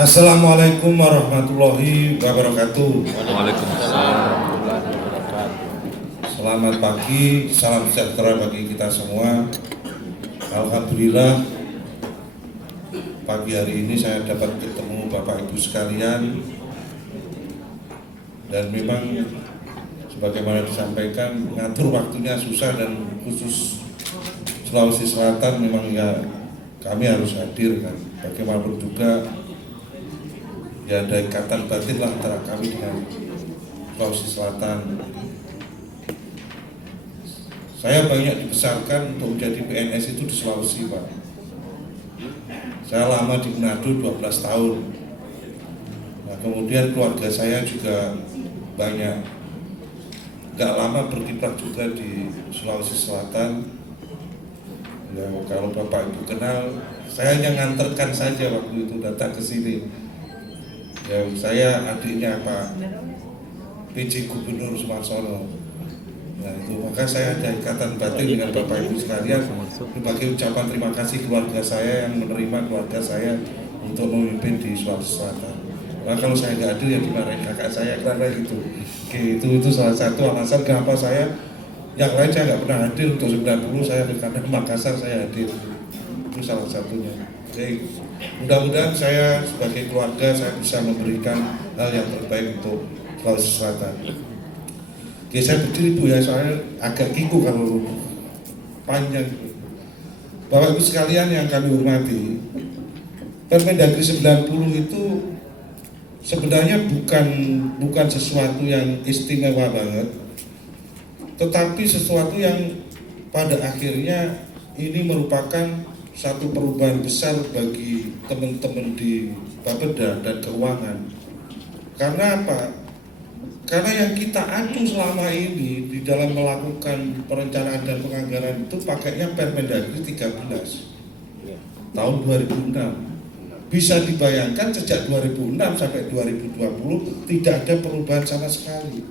Assalamualaikum warahmatullahi wabarakatuh. Waalaikumsalam. Selamat pagi, salam sejahtera bagi kita semua. Alhamdulillah, pagi hari ini saya dapat ketemu Bapak Ibu sekalian. Dan memang sebagaimana disampaikan, mengatur waktunya susah, dan khusus Sulawesi Selatan memang ya kami harus hadir kan. Bagaimanapun juga ya ada ikatan batin lah antara kami dengan Sulawesi Selatan. Saya banyak dibesarkan untuk menjadi PNS itu di Sulawesi, Pak. Saya lama di Manado 12 tahun. Nah, kemudian keluarga saya juga banyak gak lama berkiprah juga di Sulawesi Selatan. Ya, kalau Bapak Ibu kenal, saya hanya nganterkan saja waktu itu datang ke sini. Ya, saya adiknya Pak PJ Gubernur Sumarsono. Nah, itu maka saya ada ikatan batin dengan Bapak Ibu sekalian sebagai ucapan terima kasih keluarga saya yang menerima keluarga saya untuk memimpin di Sulawesi Selatan. Nah, kalau saya nggak hadir ya dimarahin kakak saya karena gitu. Oke, itu salah satu alasan kenapa saya yang lain saya nggak pernah hadir. Untuk 90 saya karena Makassar saya hadir, itu salah satunya. Oke, mudah-mudahan saya sebagai keluarga saya bisa memberikan hal yang terbaik untuk Sulawesi Selatan. Oke, saya berdiri Bu ya, soalnya agak kiku kalau panjang. Bapak Ibu sekalian yang kami hormati, Permendagri 90 itu sebenarnya bukan sesuatu yang istimewa banget, tetapi sesuatu yang pada akhirnya ini merupakan satu perubahan besar bagi teman-teman di Bapeda dan keuangan. Karena apa? Karena yang kita acu selama ini di dalam melakukan perencanaan dan penganggaran itu pakainya Permendagri 13 tahun 2006. Bisa dibayangkan sejak 2006 sampai 2020 tidak ada perubahan sama sekali.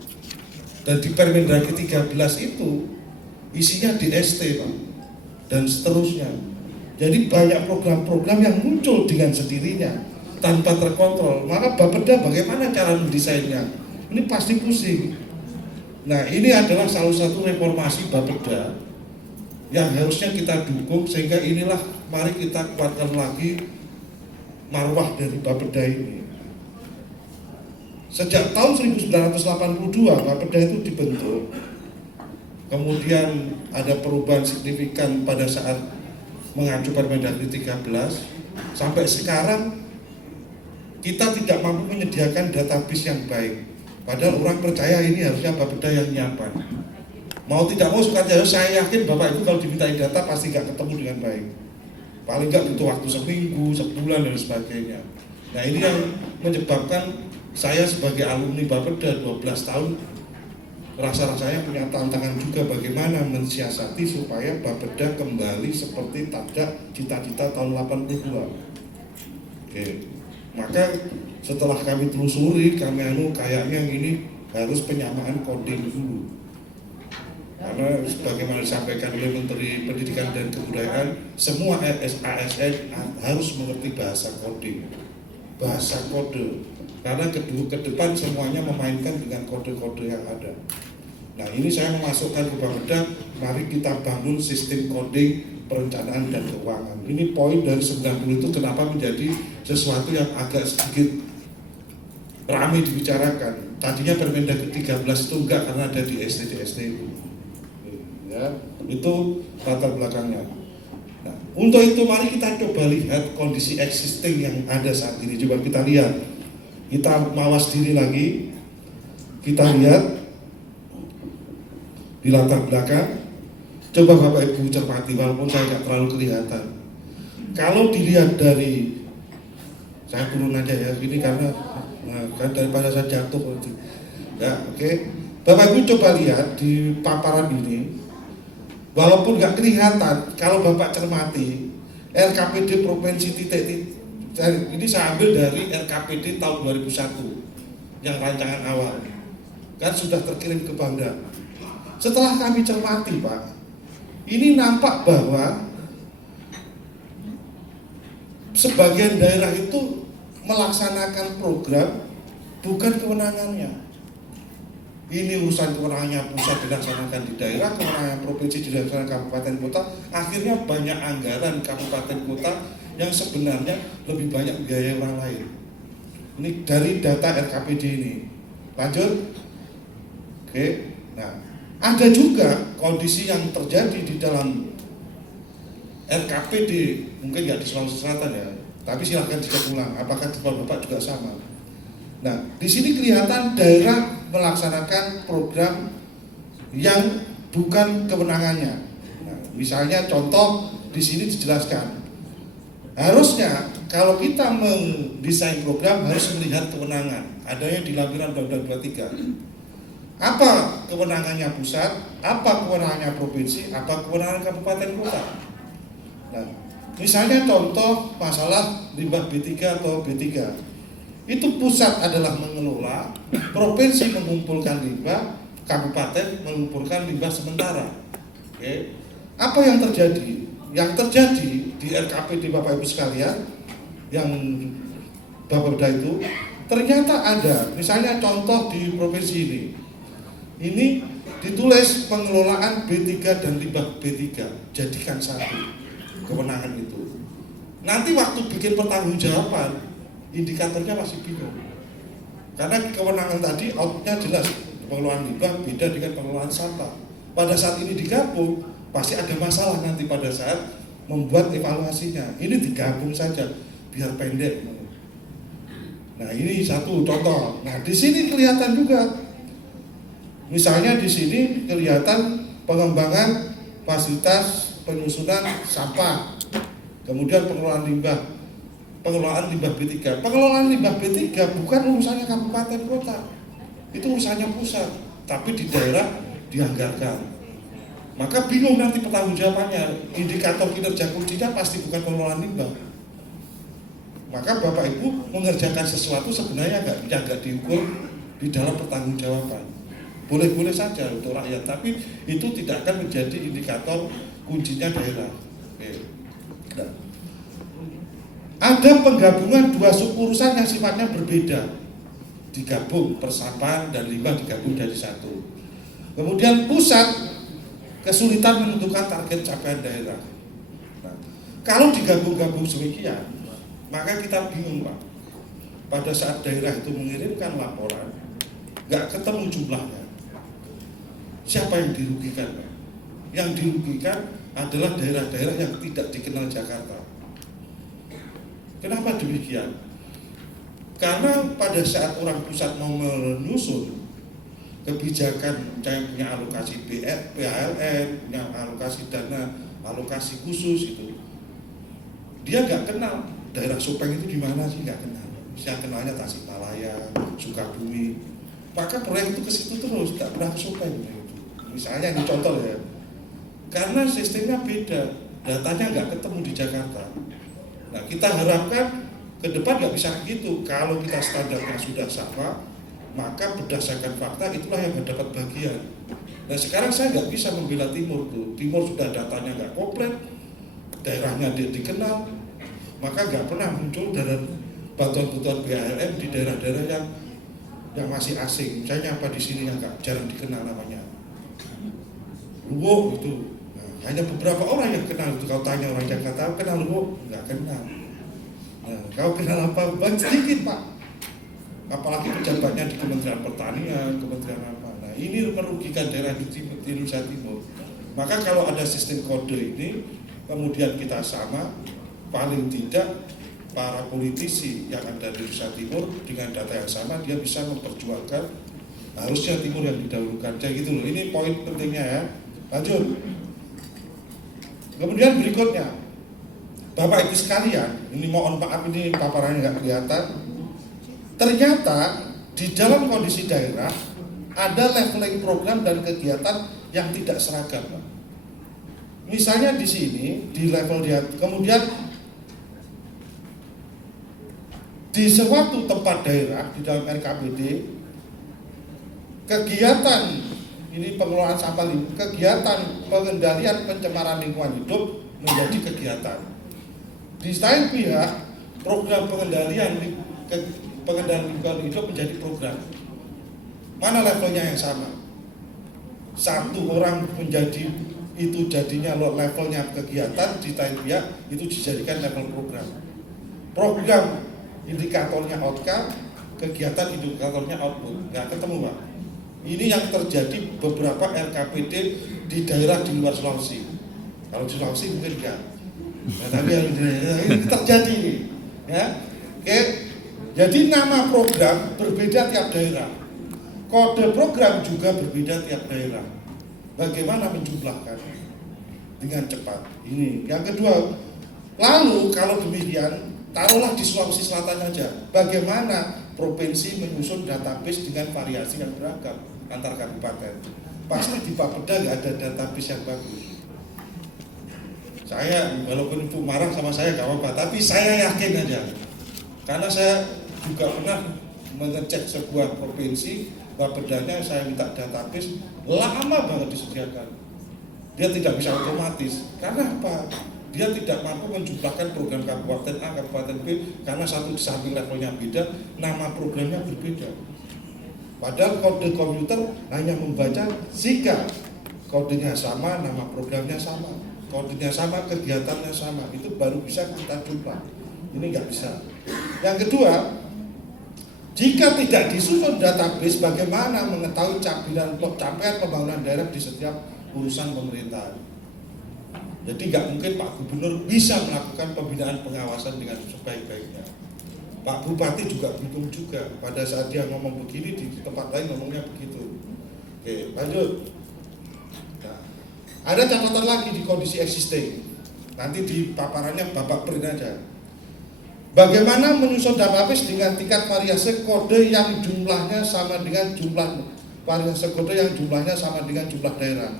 Dan di Permendagri 13 itu isinya DST, Pak, dan seterusnya. Jadi banyak program-program yang muncul dengan sendirinya tanpa terkontrol. Maka Bapeda bagaimana cara mendesainnya? Ini pasti pusing. Nah, ini adalah salah satu reformasi Bapeda yang harusnya kita dukung, sehingga inilah mari kita kuatkan lagi marwah dari Bapeda ini. Sejak tahun 1982 Bapeda itu dibentuk. Kemudian ada perubahan signifikan pada saat mengacu Permendagri 13. Sampai sekarang kita tidak mampu menyediakan database yang baik. Padahal orang percaya ini harusnya Bapeda yang nyiapkan. Mau tidak mau suka tidak, saya yakin Bapak Ibu kalau dimintai data pasti nggak ketemu dengan baik. Paling nggak butuh waktu seminggu, sebulan dan sebagainya. Nah, ini yang menyebabkan saya sebagai alumni Bapeda 12 tahun rasa-rasanya punya tantangan juga bagaimana mensiasati supaya Bapeda kembali seperti tadak cita-cita tahun 82. Oke. Maka setelah kami telusuri, kayaknya ini harus penyamaan coding dulu. Karena sebagaimana disampaikan oleh Menteri Pendidikan dan Kebudayaan, semua ASN harus mengerti bahasa coding, bahasa kode. Karena ke depan semuanya memainkan dengan kode-kode yang ada. Nah, ini saya memasukkan ke Bapeda, mari kita bangun sistem coding perencanaan dan keuangan. Ini poin dari 90 itu kenapa menjadi sesuatu yang agak sedikit ramai dibicarakan. Tadinya Permendagri 13 itu enggak, karena ada di ST itu. Ya, itu latar belakangnya. Nah, untuk itu mari kita coba lihat kondisi existing yang ada saat ini. Coba kita lihat. Kita mawas diri lagi. Kita lihat di latar belakang. Coba Bapak Ibu cermati, walaupun saya nggak terlalu kelihatan. Kalau dilihat dari, saya turun aja ya, ini karena kan daripada saya jatuh. Ya, oke. Bapak Ibu coba lihat di paparan ini, walaupun nggak kelihatan, kalau Bapak cermati, RKPD Provinsi ini saya ambil dari RKPD tahun 2001 yang rancangan awal, kan sudah terkirim ke Pemda. Setelah kami cermati, Pak, ini nampak bahwa sebagian daerah itu melaksanakan program bukan kewenangannya. Ini urusan kewenangannya pusat dilaksanakan di daerah, kewenangan provinsi dilaksanakan kabupaten kota. Akhirnya banyak anggaran kabupaten kota yang sebenarnya lebih banyak biaya orang lain. Ini dari data RKPD ini. Lanjut. Oke. Nah, ada juga kondisi yang terjadi di dalam RKPD, mungkin nggak di Sulawesi Selatan ya, tapi silahkan dicek ulang. Apakah di Bapak juga sama? Nah, di sini kelihatan daerah melaksanakan program yang bukan kewenangannya. Nah, misalnya contoh di sini dijelaskan, harusnya kalau kita mendesain program harus melihat kewenangan. Adanya di lampiran Undang-Undang 23. Apa kewenangannya pusat, apa kewenangannya provinsi, apa kewenangan kabupaten kota. Nah, misalnya contoh masalah limbah B3 atau B3. Itu pusat adalah mengelola, provinsi mengumpulkan limbah, kabupaten mengumpulkan limbah sementara. Oke. Apa yang terjadi? Yang terjadi di RKPD Bapak Ibu sekalian yang Bapeda itu ternyata ada, misalnya contoh di provinsi ini ditulis pengelolaan B3 dan limbah B3, jadikan satu kewenangan itu. Nanti waktu bikin pertanggungjawaban, indikatornya masih bingung. Karena kewenangan tadi outputnya jelas, pengelolaan limbah beda dengan pengelolaan sampah. Pada saat ini digabung, pasti ada masalah nanti pada saat membuat evaluasinya. Ini digabung saja, biar pendek. Nah, ini satu contoh. Nah, di sini kelihatan juga. Misalnya di sini kelihatan pengembangan fasilitas penyusunan sampah, kemudian pengelolaan limbah B3. Pengelolaan limbah B3 bukan urusannya kabupaten kota, itu urusannya pusat, tapi di daerah dianggarkan. Maka bingung nanti pertanggungjawabannya. Indikator kinerja kuncinya pasti bukan pengelolaan limbah. Maka Bapak Ibu mengerjakan sesuatu sebenarnya nggak diukur di dalam pertanggungjawaban. Boleh-boleh saja untuk rakyat, tapi itu tidak akan menjadi indikator kuncinya daerah. Nah, ada penggabungan dua suburusan yang sifatnya berbeda, digabung, persampahan dan limbah digabung jadi satu. Kemudian pusat kesulitan menentukan target capaian daerah. Nah, kalau digabung-gabung demikian, maka kita bingung Pak. Pada saat daerah itu mengirimkan laporan, nggak ketemu jumlahnya. Siapa yang dirugikan Pak? Yang dirugikan adalah daerah-daerah yang tidak dikenal Jakarta. Kenapa demikian? Karena pada saat orang pusat mau menyusun kebijakan, misalnya punya alokasi PLN, punya alokasi dana, alokasi khusus itu, dia nggak kenal daerah Sopeng itu di mana sih, nggak kenal. Saya kenalnya Tasikmalaya, Sukabumi. Maka proyek itu ke situ terus, nggak pernah ke Sopeng. Misalnya ini contoh ya, karena sistemnya beda, datanya nggak ketemu di Jakarta. Nah, kita harapkan ke depan nggak bisa begitu. Kalau kita standarnya sudah sama, maka berdasarkan fakta itulah yang mendapat bagian. Nah, sekarang saya nggak bisa membela Timur tuh. Timur sudah datanya nggak komplit, daerahnya dikenal, maka nggak pernah muncul dari bantuan-bantuan BLM di daerah-daerah yang masih asing. Misalnya apa di sini yang nggak jarang dikenal namanya, Luwuk itu. Hanya beberapa orang yang kenal itu. Kau tanya orang Jakarta, kenal Luwuk? Nggak kenal. Nah, kau kenal apa? Banyak sedikit Pak. Apalagi pejabatnya di Kementerian Pertanian, Kementerian apa. Nah, ini merugikan daerah di Indonesia Timur. Maka kalau ada sistem kode ini, kemudian kita sama, paling tidak para politisi yang ada di Indonesia Timur dengan data yang sama, dia bisa memperjuangkan harusnya Timur yang didahulukan. Jadi gitu loh. Ini poin pentingnya ya. Lanjut. Kemudian berikutnya, Bapak Ibu sekalian, ini mohon maaf ini paparannya nggak kelihatan. Ternyata di dalam kondisi daerah ada leveling program dan kegiatan yang tidak seragam. Misalnya di sini di level dia, kemudian di suatu tempat daerah di dalam RKPD, kegiatan ini pengelolaan sampah, kegiatan pengendalian pencemaran lingkungan hidup menjadi kegiatan. Di lain pihak, program pengendalian pengendalian lingkungan hidup menjadi program. Mana levelnya yang sama? Satu orang menjadi itu jadinya levelnya kegiatan, di lain pihak itu dijadikan level program. Program indikatornya outcome, kegiatan indikatornya output. Nggak ketemu, Pak. Ini yang terjadi beberapa RKPD di daerah di luar Sulawesi. Kalau di Sulawesi mungkin enggak. Nah, tapi ini terjadi, ya. Oke. Jadi nama program berbeda tiap daerah. Kode program juga berbeda tiap daerah. Bagaimana menjumlahkan dengan cepat? Ini. Yang kedua, lalu kalau demikian, taruhlah di Sulawesi Selatan saja. Bagaimana provinsi menyusun database dengan variasi yang beragam antar kabupaten? Pasti di Bapeda nggak ada database yang bagus. Saya, walaupun Ibu marah sama saya gak apa-apa, tapi saya yakin aja. Karena saya juga pernah mengecek sebuah provinsi, Bapedanya saya minta database, lama banget disediakan. Dia tidak bisa otomatis. Karena apa? Dia tidak mampu menjumlahkan program kabupaten A, kabupaten B, karena satu di samping levelnya beda, nama programnya berbeda. Padahal kode komputer hanya membaca jika kodenya sama, nama programnya sama. Kodenya sama, kegiatannya sama, itu baru bisa kita jumlah. Ini nggak bisa. Yang kedua, jika tidak disusun database, bagaimana mengetahui capaian pembangunan daerah di setiap urusan pemerintahan? Jadi nggak mungkin Pak Gubernur bisa melakukan pembinaan pengawasan dengan sebaik-baiknya. Pak Bupati juga bingung juga pada saat dia ngomong begini, di tempat lain ngomongnya begitu. Oke, lanjut. Ada catatan lagi di kondisi existing. Nanti di paparannya Bapak print aja. Bagaimana menyusun database dengan tingkat variasi kode yang jumlahnya sama dengan jumlah variasi kode yang jumlahnya sama dengan jumlah daerah.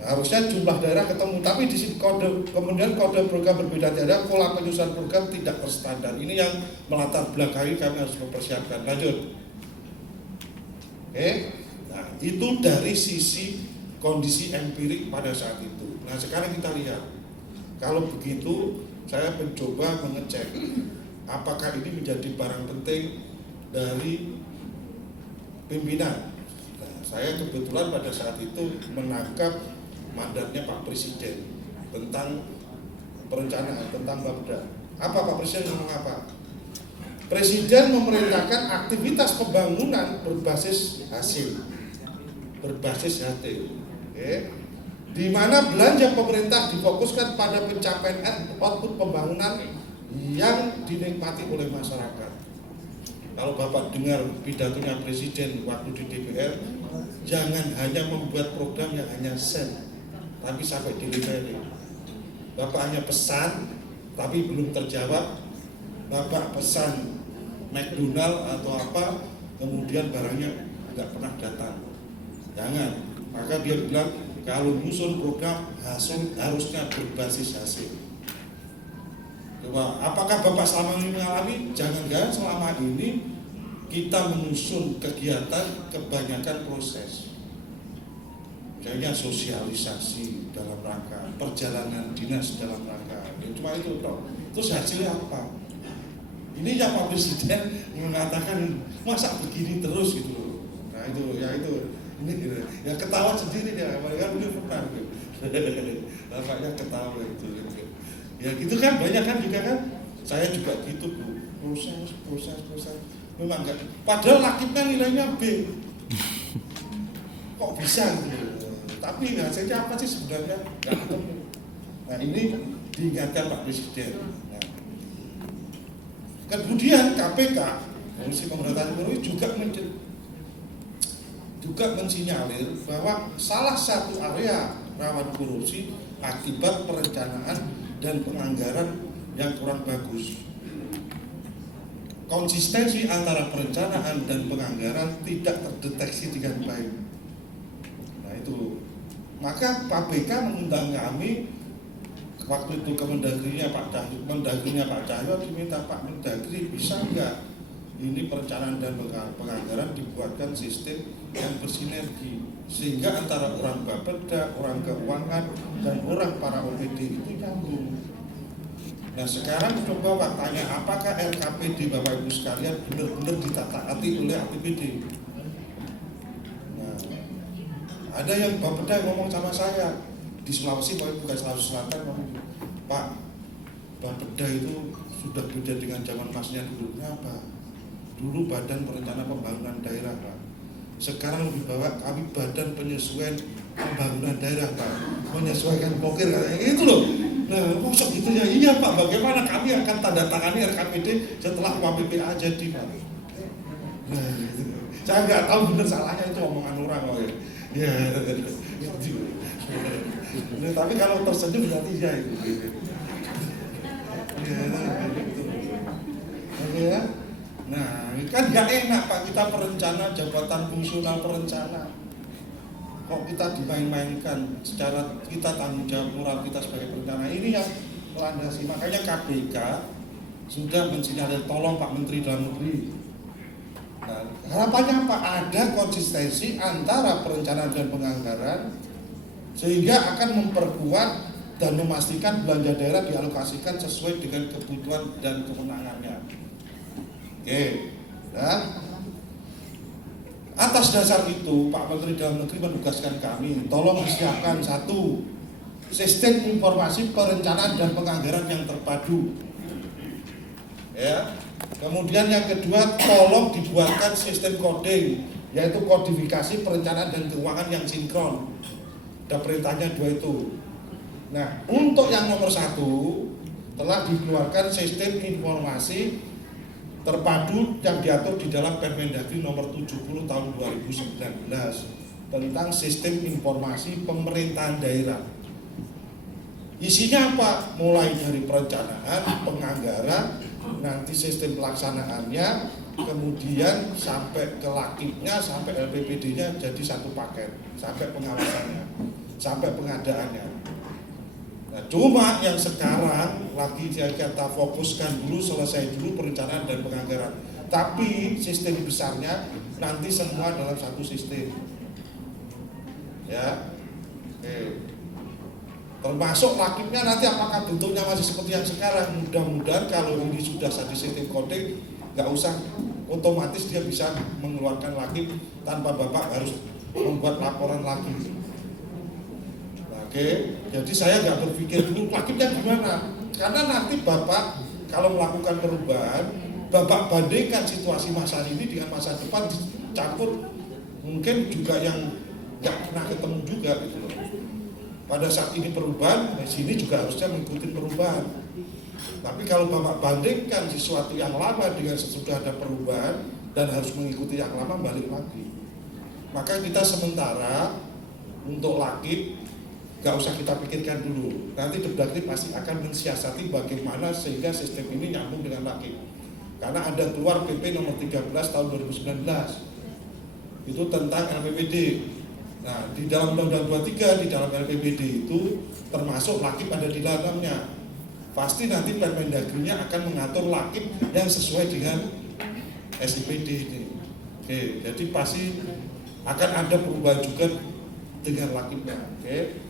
Nah, harusnya jumlah daerah ketemu, tapi di sini kode, kemudian kode program berbeda daerah, pola penyusunan program tidak terstandar. Ini yang melatar belakangi kami harus mempersiapkan. Lanjut. Oke. Nah, itu dari sisi kondisi empirik pada saat itu. Nah, sekarang kita lihat. Kalau begitu, saya mencoba mengecek apakah ini menjadi barang penting dari pimpinan. Nah, saya kebetulan pada saat itu menangkap mandatnya Pak Presiden tentang perencanaan, tentang Bapeda. Apa Pak Presiden ngomong apa? Presiden memerintahkan aktivitas pembangunan berbasis hasil, berbasis HT. Di mana belanja pemerintah difokuskan pada pencapaian output pembangunan yang dinikmati oleh masyarakat. Kalau Bapak dengar pidatonya Presiden waktu di DPR, jangan hanya membuat program yang hanya set, tapi sampai delivery. Bapak hanya pesan, tapi belum terjawab. Bapak pesan McDonald atau apa, kemudian barangnya nggak pernah datang. Jangan. Maka dia bilang kalau menyusun program harusnya berbasis hasil. Coba, apakah Bapak selama ini mengalami? Jangan-jangan selama ini kita menyusun kegiatan kebanyakan proses. Misalnya sosialisasi dalam rangka, perjalanan dinas dalam rangka. Ya, cuma itu toh. Terus hasilnya apa? Ini yang Pak Presiden mengatakan masa begini terus gitu loh. Nah itu, ya itu. Ini ya ketawa sendiri dia, mereka belum pernah. Nampaknya ketawa itu. Ya gitu kan, banyak kan juga kan. Saya juga gitu Bu. Proses. Memang enggak. Padahal lakitnya nilainya B. Kok bisa gitu. Tapi hasilnya apa sih sebenarnya? Enggak ketemu. Nah ini diingatkan Pak Presiden. Nah, kemudian KPK, Komisi Pemberantasan Korupsi juga mensinyalir bahwa salah satu area rawan korupsi akibat perencanaan dan penganggaran yang kurang bagus. Konsistensi antara perencanaan dan penganggaran tidak terdeteksi dengan baik. Nah itu, maka KPK mengundang kami waktu itu ke Mendagrinya Pak Cahyo diminta Pak Mendagri bisa enggak ini perencanaan dan penganggaran dibuatkan sistem yang bersinergi sehingga antara orang Bapeda, orang keuangan dan orang para OPD itu nyambung. Nah sekarang coba Pak tanya, apakah RKPD Bapak Ibu sekalian benar-benar ditataati oleh APBD? Nah, ada yang Bapeda ngomong sama saya di Sulawesi, bukan Sulawesi Selatan, Pak, Bapeda itu sudah beda dengan zaman masnya dulu. Kenapa? Dulu Badan Perencanaan Pembangunan Daerah, Pak. Sekarang lebih bawa kami Badan Penyesuaian Pembangunan Daerah, Pak. Menyesuaikan pokir katanya itu loh. Nah, maksud gitu ya, iya Pak, bagaimana kami akan tanda tangani RKPD setelah UAPPA jadi, Pak? Nah, gitu. Saya nggak tahu benar salahnya itu omongan orang, Pak. Ya, nah, tapi kalau tersenyum berarti ya itu. Ya. Nah, kan nggak enak Pak, kita perencana, jabatan fungsional perencana. Kok kita dimain-mainkan secara kita tanggung jawab moral kita sebagai perencana, ini yang melandasi. Makanya KPK sudah mensinyalir, tolong Pak Menteri Dalam Negeri. Nah, harapannya apa? Ada konsistensi antara perencanaan dan penganggaran sehingga akan memperkuat dan memastikan belanja daerah dialokasikan sesuai dengan kebutuhan dan kewenangannya. Oke, dan atas dasar itu Pak Menteri Dalam Negeri menugaskan kami, tolong disiapkan satu sistem informasi perencanaan dan penganggaran yang terpadu. Ya. Kemudian yang kedua, tolong dibuatkan sistem coding, yaitu kodifikasi perencanaan dan keuangan yang sinkron. Ada perintahnya dua itu. Nah, untuk yang nomor satu telah dikeluarkan sistem informasi terpadu yang diatur di dalam Permendagri nomor 70 tahun 2019 tentang sistem informasi pemerintahan daerah. Isinya apa? Mulai dari perencanaan, penganggaran, nanti sistem pelaksanaannya, kemudian sampai ke lakibnya, sampai LPPD-nya jadi satu paket, sampai pengawasannya, sampai pengadaannya. Nah, cuma yang sekarang lagi kita fokuskan dulu, selesai dulu perencanaan dan penganggaran. Tapi sistem besarnya nanti semua dalam satu sistem. Ya, oke. Termasuk lakibnya nanti apakah bentuknya masih seperti yang sekarang. Mudah-mudahan kalau ini sudah satu sistem coding, nggak usah otomatis dia bisa mengeluarkan lakib tanpa Bapak harus membuat laporan lagi. Oke, jadi saya nggak berpikir dulu lakibnya gimana, karena nanti Bapak kalau melakukan perubahan, Bapak bandingkan situasi masa ini dengan masa depan, dicampur mungkin juga yang nggak pernah ketemu juga gitu loh. Pada saat ini perubahan, di sini juga harusnya mengikuti perubahan. Tapi kalau Bapak bandingkan sesuatu yang lama dengan sesudah ada perubahan dan harus mengikuti yang lama, balik lagi. Maka kita sementara untuk lakib gak usah kita pikirkan dulu. Nanti Depdagri pasti akan mensiasati bagaimana sehingga sistem ini nyambung dengan lakib. Karena ada keluar PP nomor 13 tahun 2019 itu tentang LPPD. Nah, di dalam Undang-Undang 23 di dalam LPPD itu termasuk lakib ada di dalamnya. Pasti nanti Permendagri-nya akan mengatur lakib yang sesuai dengan SIPD ini. Oke, jadi pasti akan ada perubahan juga dengan lakibnya. Oke.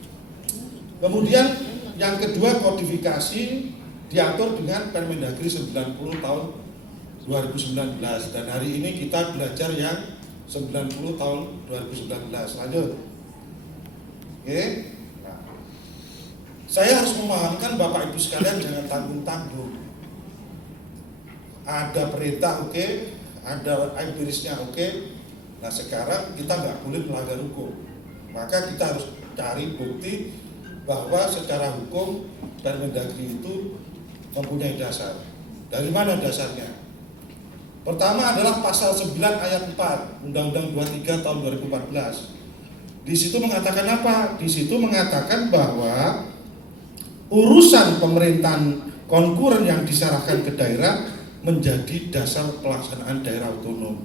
Kemudian yang kedua, kodifikasi diatur dengan Permendagri 90 tahun 2019 dan hari ini kita belajar yang 90 tahun 2019. Lanjut. Oke. Nah, saya harus memahamkan Bapak Ibu sekalian jangan tanggung-tanggung. Ada perintah oke, ada empirisnya oke. Nah sekarang kita nggak boleh melanggar hukum. Maka kita harus cari bukti bahwa secara hukum Permendagri itu mempunyai dasar. Dari mana dasarnya? Pertama adalah pasal 9 ayat 4 Undang-Undang 23 tahun 2014. Di situ mengatakan apa? Di situ mengatakan bahwa urusan pemerintahan konkuren yang diserahkan ke daerah menjadi dasar pelaksanaan daerah otonom.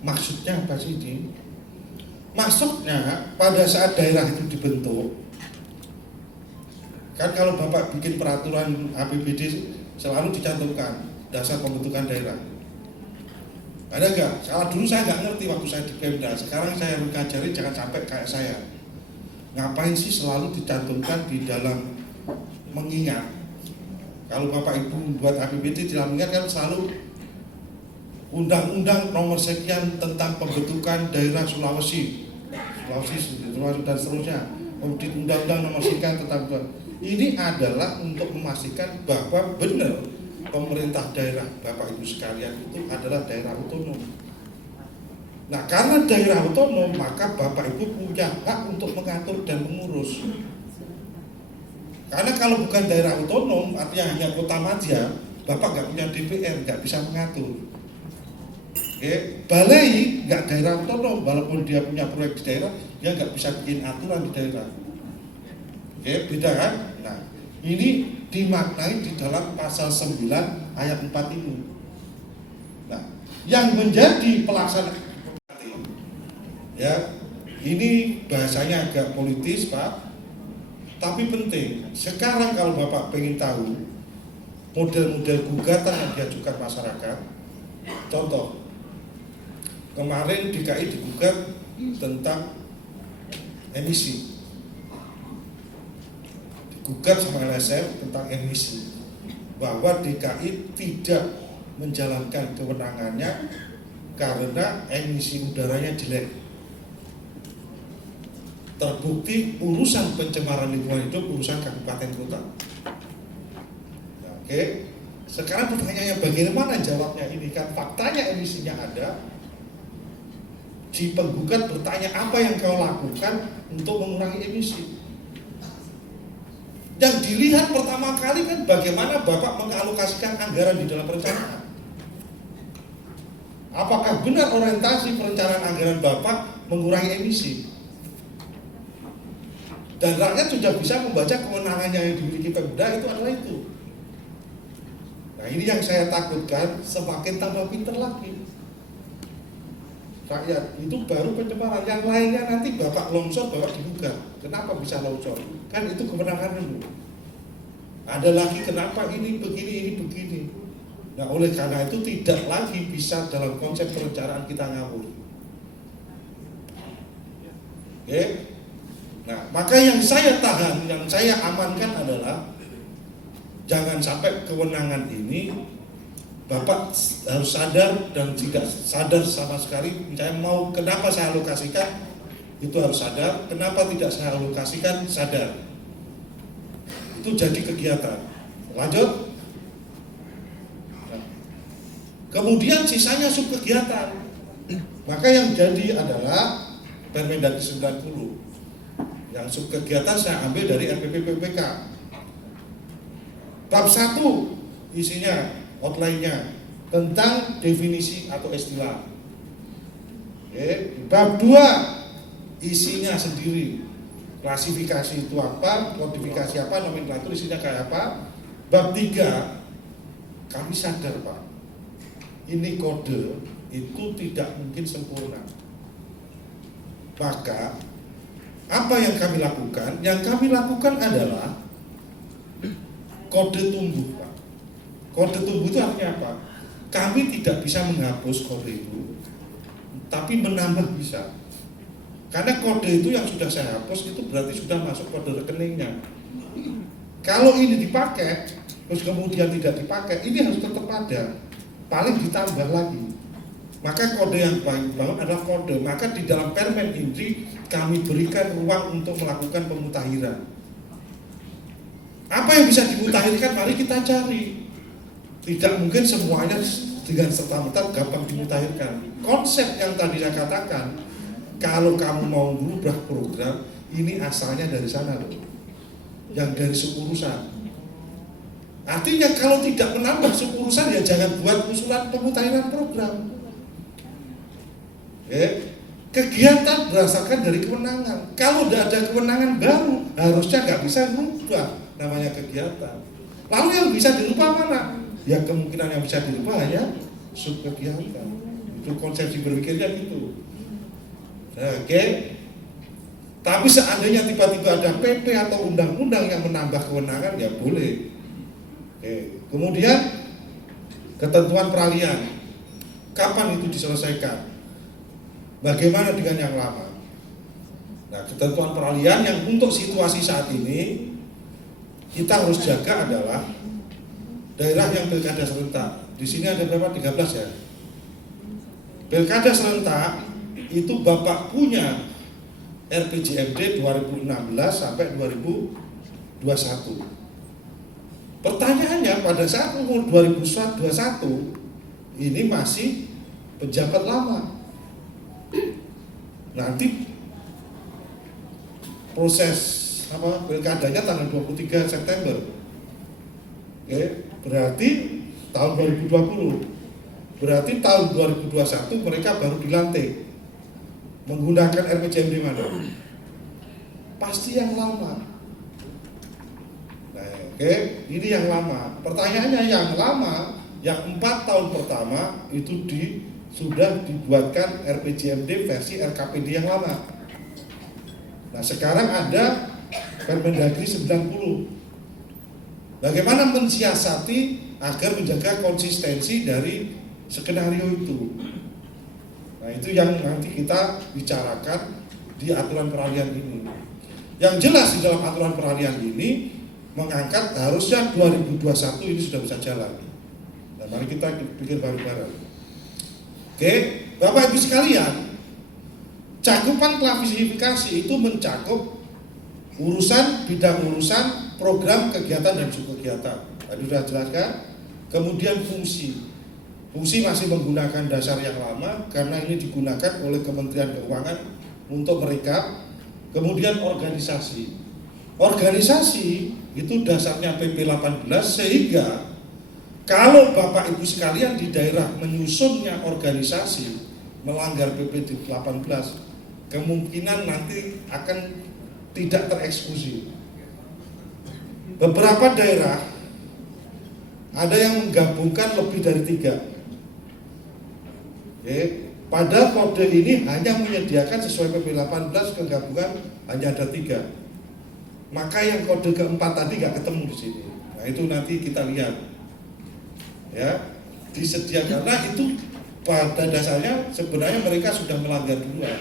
Maksudnya apa sih ini? Maksudnya pada saat daerah itu dibentuk, kan kalau Bapak bikin peraturan APBD selalu dicantumkan dasar pembentukan daerah. Ada enggak? Salah dulu saya nggak ngerti waktu saya di Pemda. Sekarang saya mengajari jangan sampai kayak saya. Ngapain sih selalu dicantumkan di dalam mengingat? Kalau Bapak Ibu buat APBD dilampirkan kan selalu Undang-Undang nomor sekian tentang pembentukan daerah Sulawesi dan seterusnya. Kemudian Undang-Undang nomor sekian tentang ini adalah untuk memastikan bahwa benar pemerintah daerah Bapak Ibu sekalian itu adalah daerah otonom. Nah, karena daerah otonom maka Bapak Ibu punya hak untuk mengatur dan mengurus. Karena kalau bukan daerah otonom, artinya hanya kota madya, Bapak nggak punya DPR, nggak bisa mengatur. Oke, balai nggak daerah otonom, walaupun dia punya proyek di daerah, dia nggak bisa bikin aturan di daerah. Oke, beda kan? Nah, ini dimaknai di dalam pasal 9 ayat 4 ini. Nah, yang menjadi pelaksana, ya, ini bahasanya agak politis, Pak. Tapi penting, sekarang kalau Bapak pengen tahu model-model gugatan yang diajukan masyarakat, contoh, kemarin DKI digugat tentang emisi, digugat sama LSM tentang emisi, bahwa DKI tidak menjalankan kewenangannya karena emisi udaranya jelek. Terbukti urusan pencemaran lingkungan hidup urusan kabupaten kota. Nah, oke. Sekarang pertanyaannya bagaimana jawabnya ini, kan faktanya emisinya ada. Si penggugat bertanya apa yang kau lakukan untuk mengurangi emisi. Yang dilihat pertama kali kan bagaimana Bapak mengalokasikan anggaran di dalam perencanaan. Apakah benar orientasi perencanaan anggaran Bapak mengurangi emisi? Dan rakyat sudah bisa membaca kewenangannya yang dimiliki Pemda itu adalah itu. Nah, ini yang saya takutkan, semakin tambah pinter lagi rakyat, itu baru pencemaran. Yang lainnya nanti Bapak longsor, Bapak digugat. Kenapa bisa longsor? Kan itu kewenangan dulu. Ada lagi kenapa ini begini. Nah, oleh karena itu tidak lagi bisa dalam konsep perencanaan kita ngawur. Oke? Nah, maka yang saya tahan, yang saya amankan adalah jangan sampai kewenangan ini Bapak harus sadar dan tidak sadar sama sekali. Saya mau kenapa saya alokasikan itu harus sadar, kenapa tidak saya alokasikan sadar. Itu jadi kegiatan. Lanjut. Nah, kemudian sisanya subkegiatan. Maka yang jadi adalah Permendagri 90. Yang subkegiatan saya ambil dari RPP PPK. Bab 1 isinya, outline-nya tentang definisi atau istilah. Oke. Bab 2 isinya sendiri, klasifikasi itu apa, kodifikasi apa, nomenklatur isinya kayak apa. Bab 3 kami sadar, Pak, ini kode itu tidak mungkin sempurna. Maka apa yang kami lakukan? Yang kami lakukan adalah kode tumbuh, Pak. Kode tumbuh itu artinya apa? Kami tidak bisa menghapus kode itu, tapi menambah bisa. Karena kode itu yang sudah saya hapus itu berarti sudah masuk kode rekeningnya. Kalau ini dipakai, terus kemudian tidak dipakai, ini harus tetap ada. Paling ditambah lagi. Maka kode yang baik banget adalah kode. Maka di dalam Permen ini kami berikan ruang untuk melakukan pemutahiran. Apa yang bisa dimutahirkan? Mari kita cari. Tidak mungkin semuanya dengan serta-merta gampang dimutahirkan. Konsep yang tadi saya katakan, kalau kamu mau merubah program, ini asalnya dari sana loh, yang dari suburusan. Artinya kalau tidak menambah suburusan ya jangan buat usulan pemutahiran program. Kegiatan berdasarkan dari kewenangan. Kalau tidak ada kewenangan baru, harusnya nggak bisa merubah namanya kegiatan. Lalu yang bisa dirubah mana? Ya kemungkinan yang bisa dirubah hanya subkegiatan. Itu konsepsi berpikirnya gitu. Oke. Tapi seandainya tiba-tiba ada PP atau undang-undang yang menambah kewenangan, ya boleh. Oke. Kemudian ketentuan peralihan. Kapan itu diselesaikan? Bagaimana dengan yang lama? Nah, ketentuan peralihan yang untuk situasi saat ini kita harus jaga adalah daerah yang pilkada serentak. Di sini ada berapa? 13 ya. Pilkada serentak itu Bapak punya RPJMD 2016 sampai 2021. Pertanyaannya pada saat umur 2021 ini masih pejabat lama. Nanti proses pilkadanya tanggal 23 September. Oke, berarti tahun 2020. Berarti tahun 2021 mereka baru dilantik. Menggunakan RPJMD mana? Pasti yang lama. Nah, oke, ini yang lama. Pertanyaannya yang lama, yang 4 tahun pertama itu sudah dibuatkan RPJMD versi RKPD yang lama. Nah, sekarang ada Permendagri 90. Bagaimana mensiasati agar menjaga konsistensi dari skenario itu? Nah, itu yang nanti kita bicarakan di aturan peralihan ini. Yang jelas di dalam aturan peralihan ini mengangkat harusnya 2021 ini sudah bisa jalan. Nah, mari kita pikir bareng-bareng. Oke, Bapak Ibu sekalian, cakupan klasifikasi itu mencakup bidang urusan, program, kegiatan, dan subkegiatan. Tadi sudah jelaskan. Kemudian fungsi masih menggunakan dasar yang lama karena ini digunakan oleh Kementerian Keuangan untuk mereka. Kemudian organisasi itu dasarnya PP 18, sehingga kalau Bapak Ibu sekalian di daerah menyusunnya organisasi melanggar PP 18, kemungkinan nanti akan tidak tereksekusi. Beberapa daerah ada yang menggabungkan lebih dari 3. Pada kode ini hanya menyediakan sesuai PP 18 kegabungan hanya ada 3. Maka yang kode keempat tadi nggak ketemu di sini. Nah, itu nanti kita lihat. Ya, disediakan. Karena itu pada dasarnya sebenarnya mereka sudah melanggar duluan.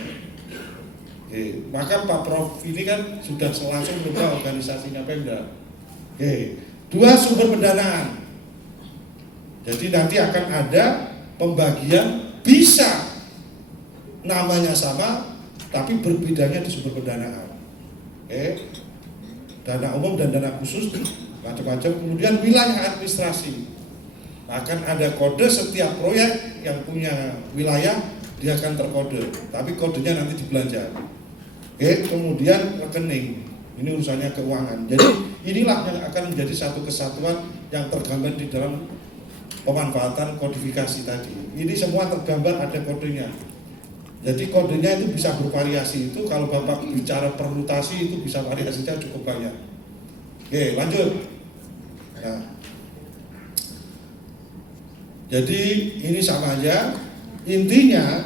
Maka Pak Prof ini kan sudah langsung berubah organisasinya Pemda. 2, sumber pendanaan. Jadi nanti akan ada pembagian, bisa namanya sama tapi berbedanya di sumber pendanaan. Dana umum dan dana khusus macam-macam. Kemudian wilayah administrasi. Akan ada kode setiap proyek yang punya wilayah dia akan terkode, tapi kodenya nanti di belanja. Kemudian rekening. Ini urusannya keuangan. Jadi inilah yang akan menjadi satu kesatuan yang tergambar di dalam pemanfaatan kodifikasi tadi. Ini semua tergambar ada kodenya. Jadi kodenya itu bisa bervariasi. Itu kalau Bapak bicara permutasi itu bisa variasinya cukup banyak. Lanjut. Nah, jadi ini sama aja. Intinya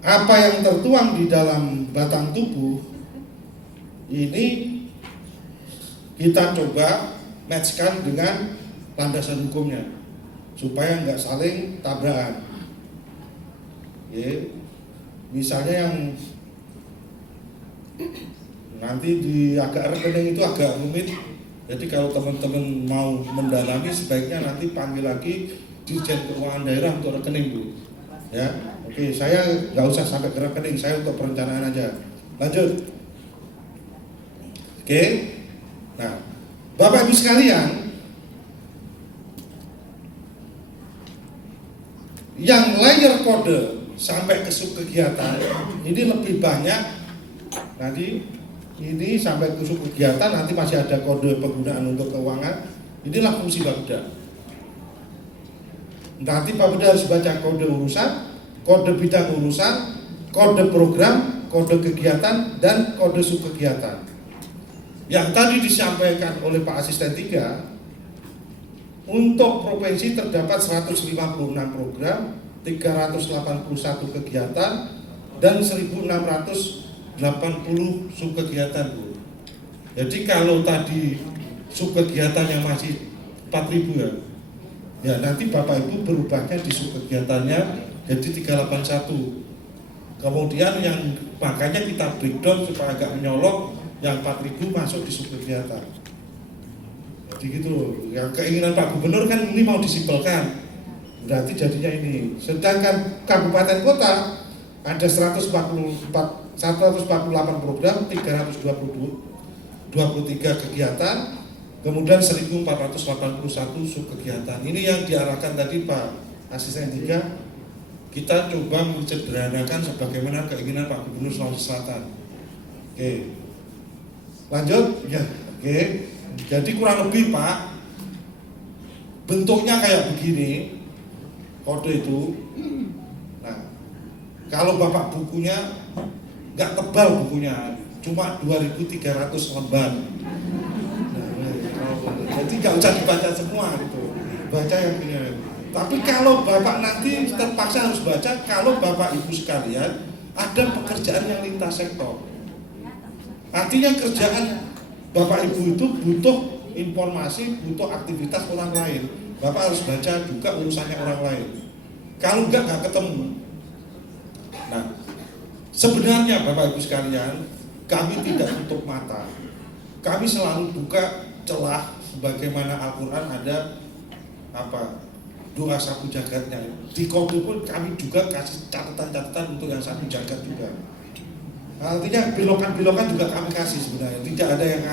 apa yang tertuang di dalam batang tubuh ini kita coba matchkan dengan landasan hukumnya supaya nggak saling tabrakan. Misalnya yang nanti di agak rekening itu agak rumit. Jadi kalau teman-teman mau mendalami sebaiknya nanti panggil lagi Dirjen Keuangan Daerah untuk rekening Bu. Ya, oke, saya nggak usah sampai ke rekening, saya untuk perencanaan aja. Lanjut. Nah, Bapak Ibu sekalian, yang layer kode sampai ke subkegiatan ini lebih banyak. Nanti ini sampai ke subkegiatan nanti masih ada kode penggunaan untuk keuangan. Inilah fungsi Bapeda. Nanti Bapeda harus baca kode urusan, kode bidang urusan, kode program, kode kegiatan, dan kode subkegiatan. Yang tadi disampaikan oleh Pak Asisten 3, untuk provinsi terdapat 156 program, 381 kegiatan, dan 1.680 subkegiatan Bu. Jadi kalau tadi subkegiatannya masih 4.000 ya nanti Bapak Ibu berubahnya di subkegiatannya jadi 381. Kemudian yang makanya kita breakdown supaya agak menyolok, yang 4.000 masuk di subkegiatan. Jadi gitu, yang keinginan Pak Gubernur kan ini mau disimpelkan, berarti jadinya ini. Sedangkan kabupaten kota ada 148 program, 323 kegiatan, kemudian 1481 sub kegiatan. Ini yang diarahkan tadi Pak Asisten 3, kita coba mencederhanakan sebagaimana keinginan Pak Gubernur Sulawesi Selatan. Oke, lanjut ya. Oke, jadi kurang lebih Pak, bentuknya kayak begini kode itu. Nah, kalau Bapak bukunya nggak tebal, bukunya cuma 2.300 lembar. Jadi nggak usah dibaca semua gitu, baca yang punya. Tapi kalau Bapak nanti terpaksa harus baca, kalau Bapak Ibu sekalian ada pekerjaan yang lintas sektor. Artinya kerjaan Bapak Ibu itu butuh informasi, butuh aktivitas orang lain. Bapak harus baca juga urusannya orang lain. Kalau nggak ketemu. Nah, sebenarnya Bapak Ibu sekalian, kami tidak tutup mata. Kami selalu buka celah sebagaimana Al-Quran ada doa sapu jagatnya. Di kode pun kami juga kasih catatan-catatan untuk yang sapu jagat juga. Artinya belokan-belokan juga kami kasih sebenarnya. Tidak ada yang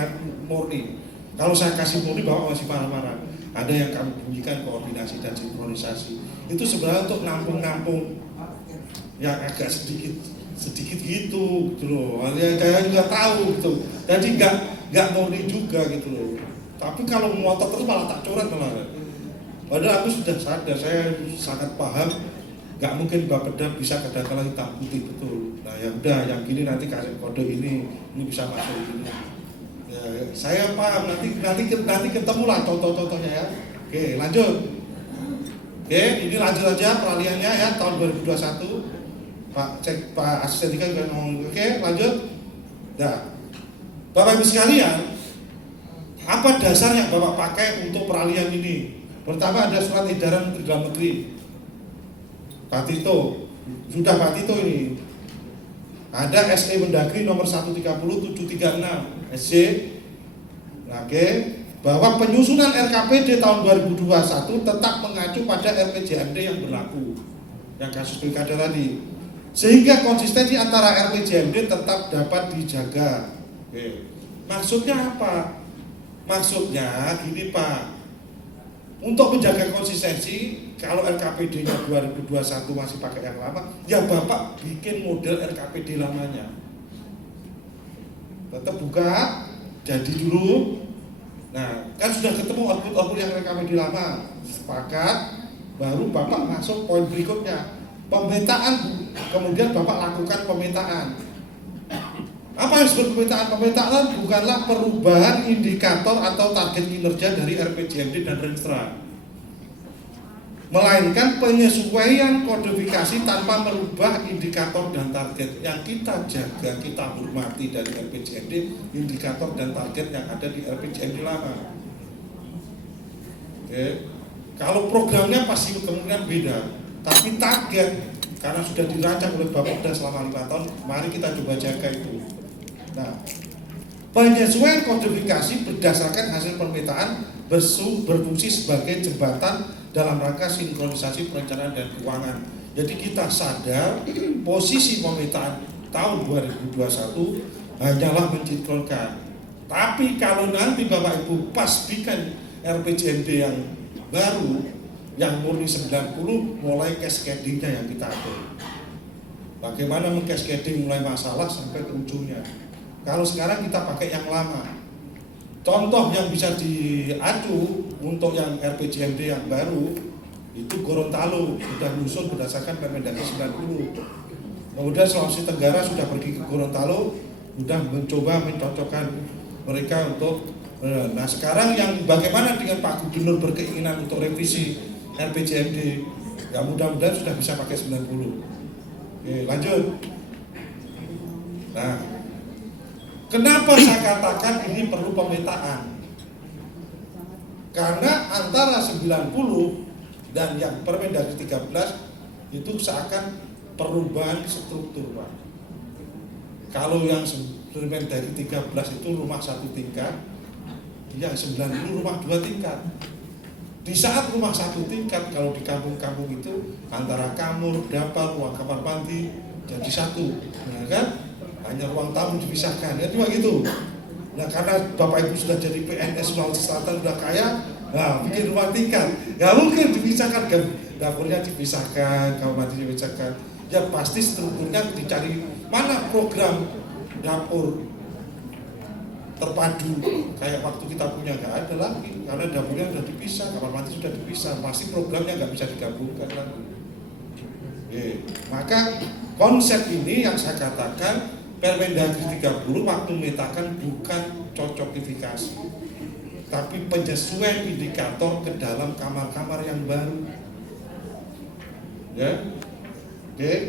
murni. Kalau saya kasih murni Bapak masih marah-marah. Ada yang kami bunyikan koordinasi dan sinkronisasi. Itu sebenarnya untuk nampung-nampung yang agak sedikit gitu loh. Saya juga tahu gitu. Jadi nggak murni juga gitu loh. Tapi kalau ngotot terus malah tak coret malah. Padahal aku sudah sadar, saya sangat paham, nggak mungkin Bapeda bisa kadang-kadang hitam putih betul. Nah ya udah, yang gini nanti kasih kode ini bisa masuk ini. Ya, saya paham, nanti ketemu lah contoh-contohnya ya. Oke, lanjut. Oke, ini lanjut aja peralihannya ya tahun 2021. Pak Asisten 3 juga ngomong. Oke, lanjut. Nah, Bapak Ibu sekalian, apa dasarnya Bapak pakai untuk peralihan ini? Pertama ada surat edaran Menteri Dalam Negeri Pak Tito, sudah Pak Tito ini. Ada SE Mendagri nomor 130736 SC. Oke, bahwa penyusunan RKPD tahun 2021 tetap mengacu pada RPJMD yang berlaku, yang kasus pilkada tadi, sehingga konsistensi antara RPJMD tetap dapat dijaga. Oke. Maksudnya apa? Maksudnya gini Pak, untuk menjaga konsistensi, kalau RKPD-nya 2021 masih pakai yang lama, ya Bapak bikin model RKPD lamanya. Tetap buka, jadi dulu. Nah, kan sudah ketemu output yang RKPD lama, sepakat, baru Bapak masuk poin berikutnya, pemetaan. Kemudian Bapak lakukan pemetaan. Apa yang disebut pemetaan? Pemetaan bukanlah perubahan indikator atau target kinerja dari RPJMD dan Renstra, melainkan penyesuaian kodifikasi tanpa merubah indikator dan target. Yang kita jaga, kita hormati dari RPJMD, indikator dan target yang ada di RPJMD lama. Oke. Kalau programnya pasti kemungkinan beda, tapi target karena sudah dirancang oleh Bapeda selama 5 tahun, mari kita coba jaga itu. Nah, penyesuaian kodifikasi berdasarkan hasil pemetaan berfungsi sebagai jembatan dalam rangka sinkronisasi perencanaan dan keuangan. Jadi kita sadar posisi pemetaan tahun 2021 hanyalah mensinkronkan. Tapi kalau nanti Bapak Ibu pas bikin RPJMD yang baru, yang murni 90, mulai cascading-nya yang kita atur. Bagaimana mengcascading mulai masalah sampai ke ujungnya. Kalau sekarang kita pakai yang lama. Contoh yang bisa diacu untuk yang RPJMD yang baru itu Gorontalo sudah menyusun berdasarkan Permendagri 90. Kemudian Sulawesi Tenggara sudah pergi ke Gorontalo, sudah mencoba mencocokkan mereka untuk. Nah sekarang yang bagaimana dengan Pak Gubernur berkeinginan untuk revisi RPJMD, ya mudah-mudahan sudah bisa pakai 90. Oke, lanjut. Nah, kenapa saya katakan ini perlu pemetaan? Karena antara 90 dan yang Permendagri 13 itu seakan perubahan struktur, Pak. Kalau yang Permendagri 13 itu rumah satu tingkat, yang 90 rumah 2 tingkat. Di saat rumah 1 tingkat, kalau di kampung-kampung itu antara kamar, dapur, ruang kamar mandi jadi 1, ya kan? Hanya ruang tamu dipisahkan, ya cuma gitu. Nah karena Bapak Ibu sudah jadi PNS Sulawesi Selatan sudah kaya, nah bikin rumah tingkat, nggak mungkin dipisahkan, dapurnya dipisahkan, kamar mandi dipisahkan. Ya pasti strukturnya dicari mana program dapur terpadu kayak waktu kita punya, nggak ada lagi karena dapurnya sudah dipisah, kamar mandi sudah dipisah, pasti programnya nggak bisa digabungkan lagi. Maka konsep ini yang saya katakan Permendagri 30 waktu memetakan bukan cocokifikasi, tapi penyesuaian indikator ke dalam kamar-kamar yang baru. Ya,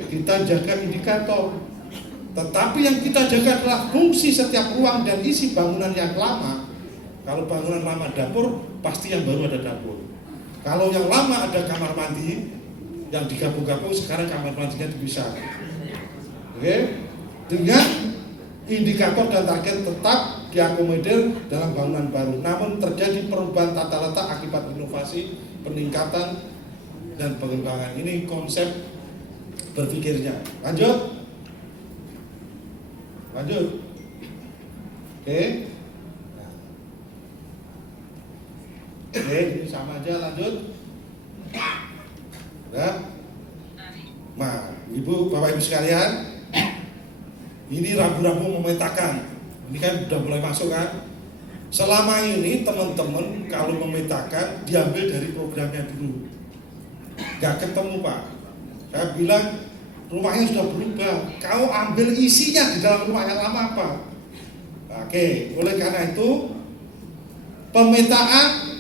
kita jaga indikator. Tetapi yang kita jaga adalah fungsi setiap ruang dan isi bangunan yang lama. Kalau bangunan lama dapur, pasti yang baru ada dapur. Kalau yang lama ada kamar mandi, yang digabung-gabung sekarang kamar mandinya dipisah. Dengan indikator dan target tetap diakomodir dalam bangunan baru. Namun terjadi perubahan tata letak akibat inovasi, peningkatan, dan pengembangan. Ini konsep berpikirnya. Lanjut. Oke, ini sama aja, lanjut. Ya. Nah, Ibu, Bapak Ibu sekalian, ini rambu-rambu memetakan. Ini kan udah mulai masuk kan. Selama ini teman-teman kalau memetakan diambil dari programnya dulu. Gak ketemu Pak. Saya bilang rumahnya sudah berubah, kau ambil isinya di dalam rumah yang lama apa? Oke, oleh karena itu pemetaan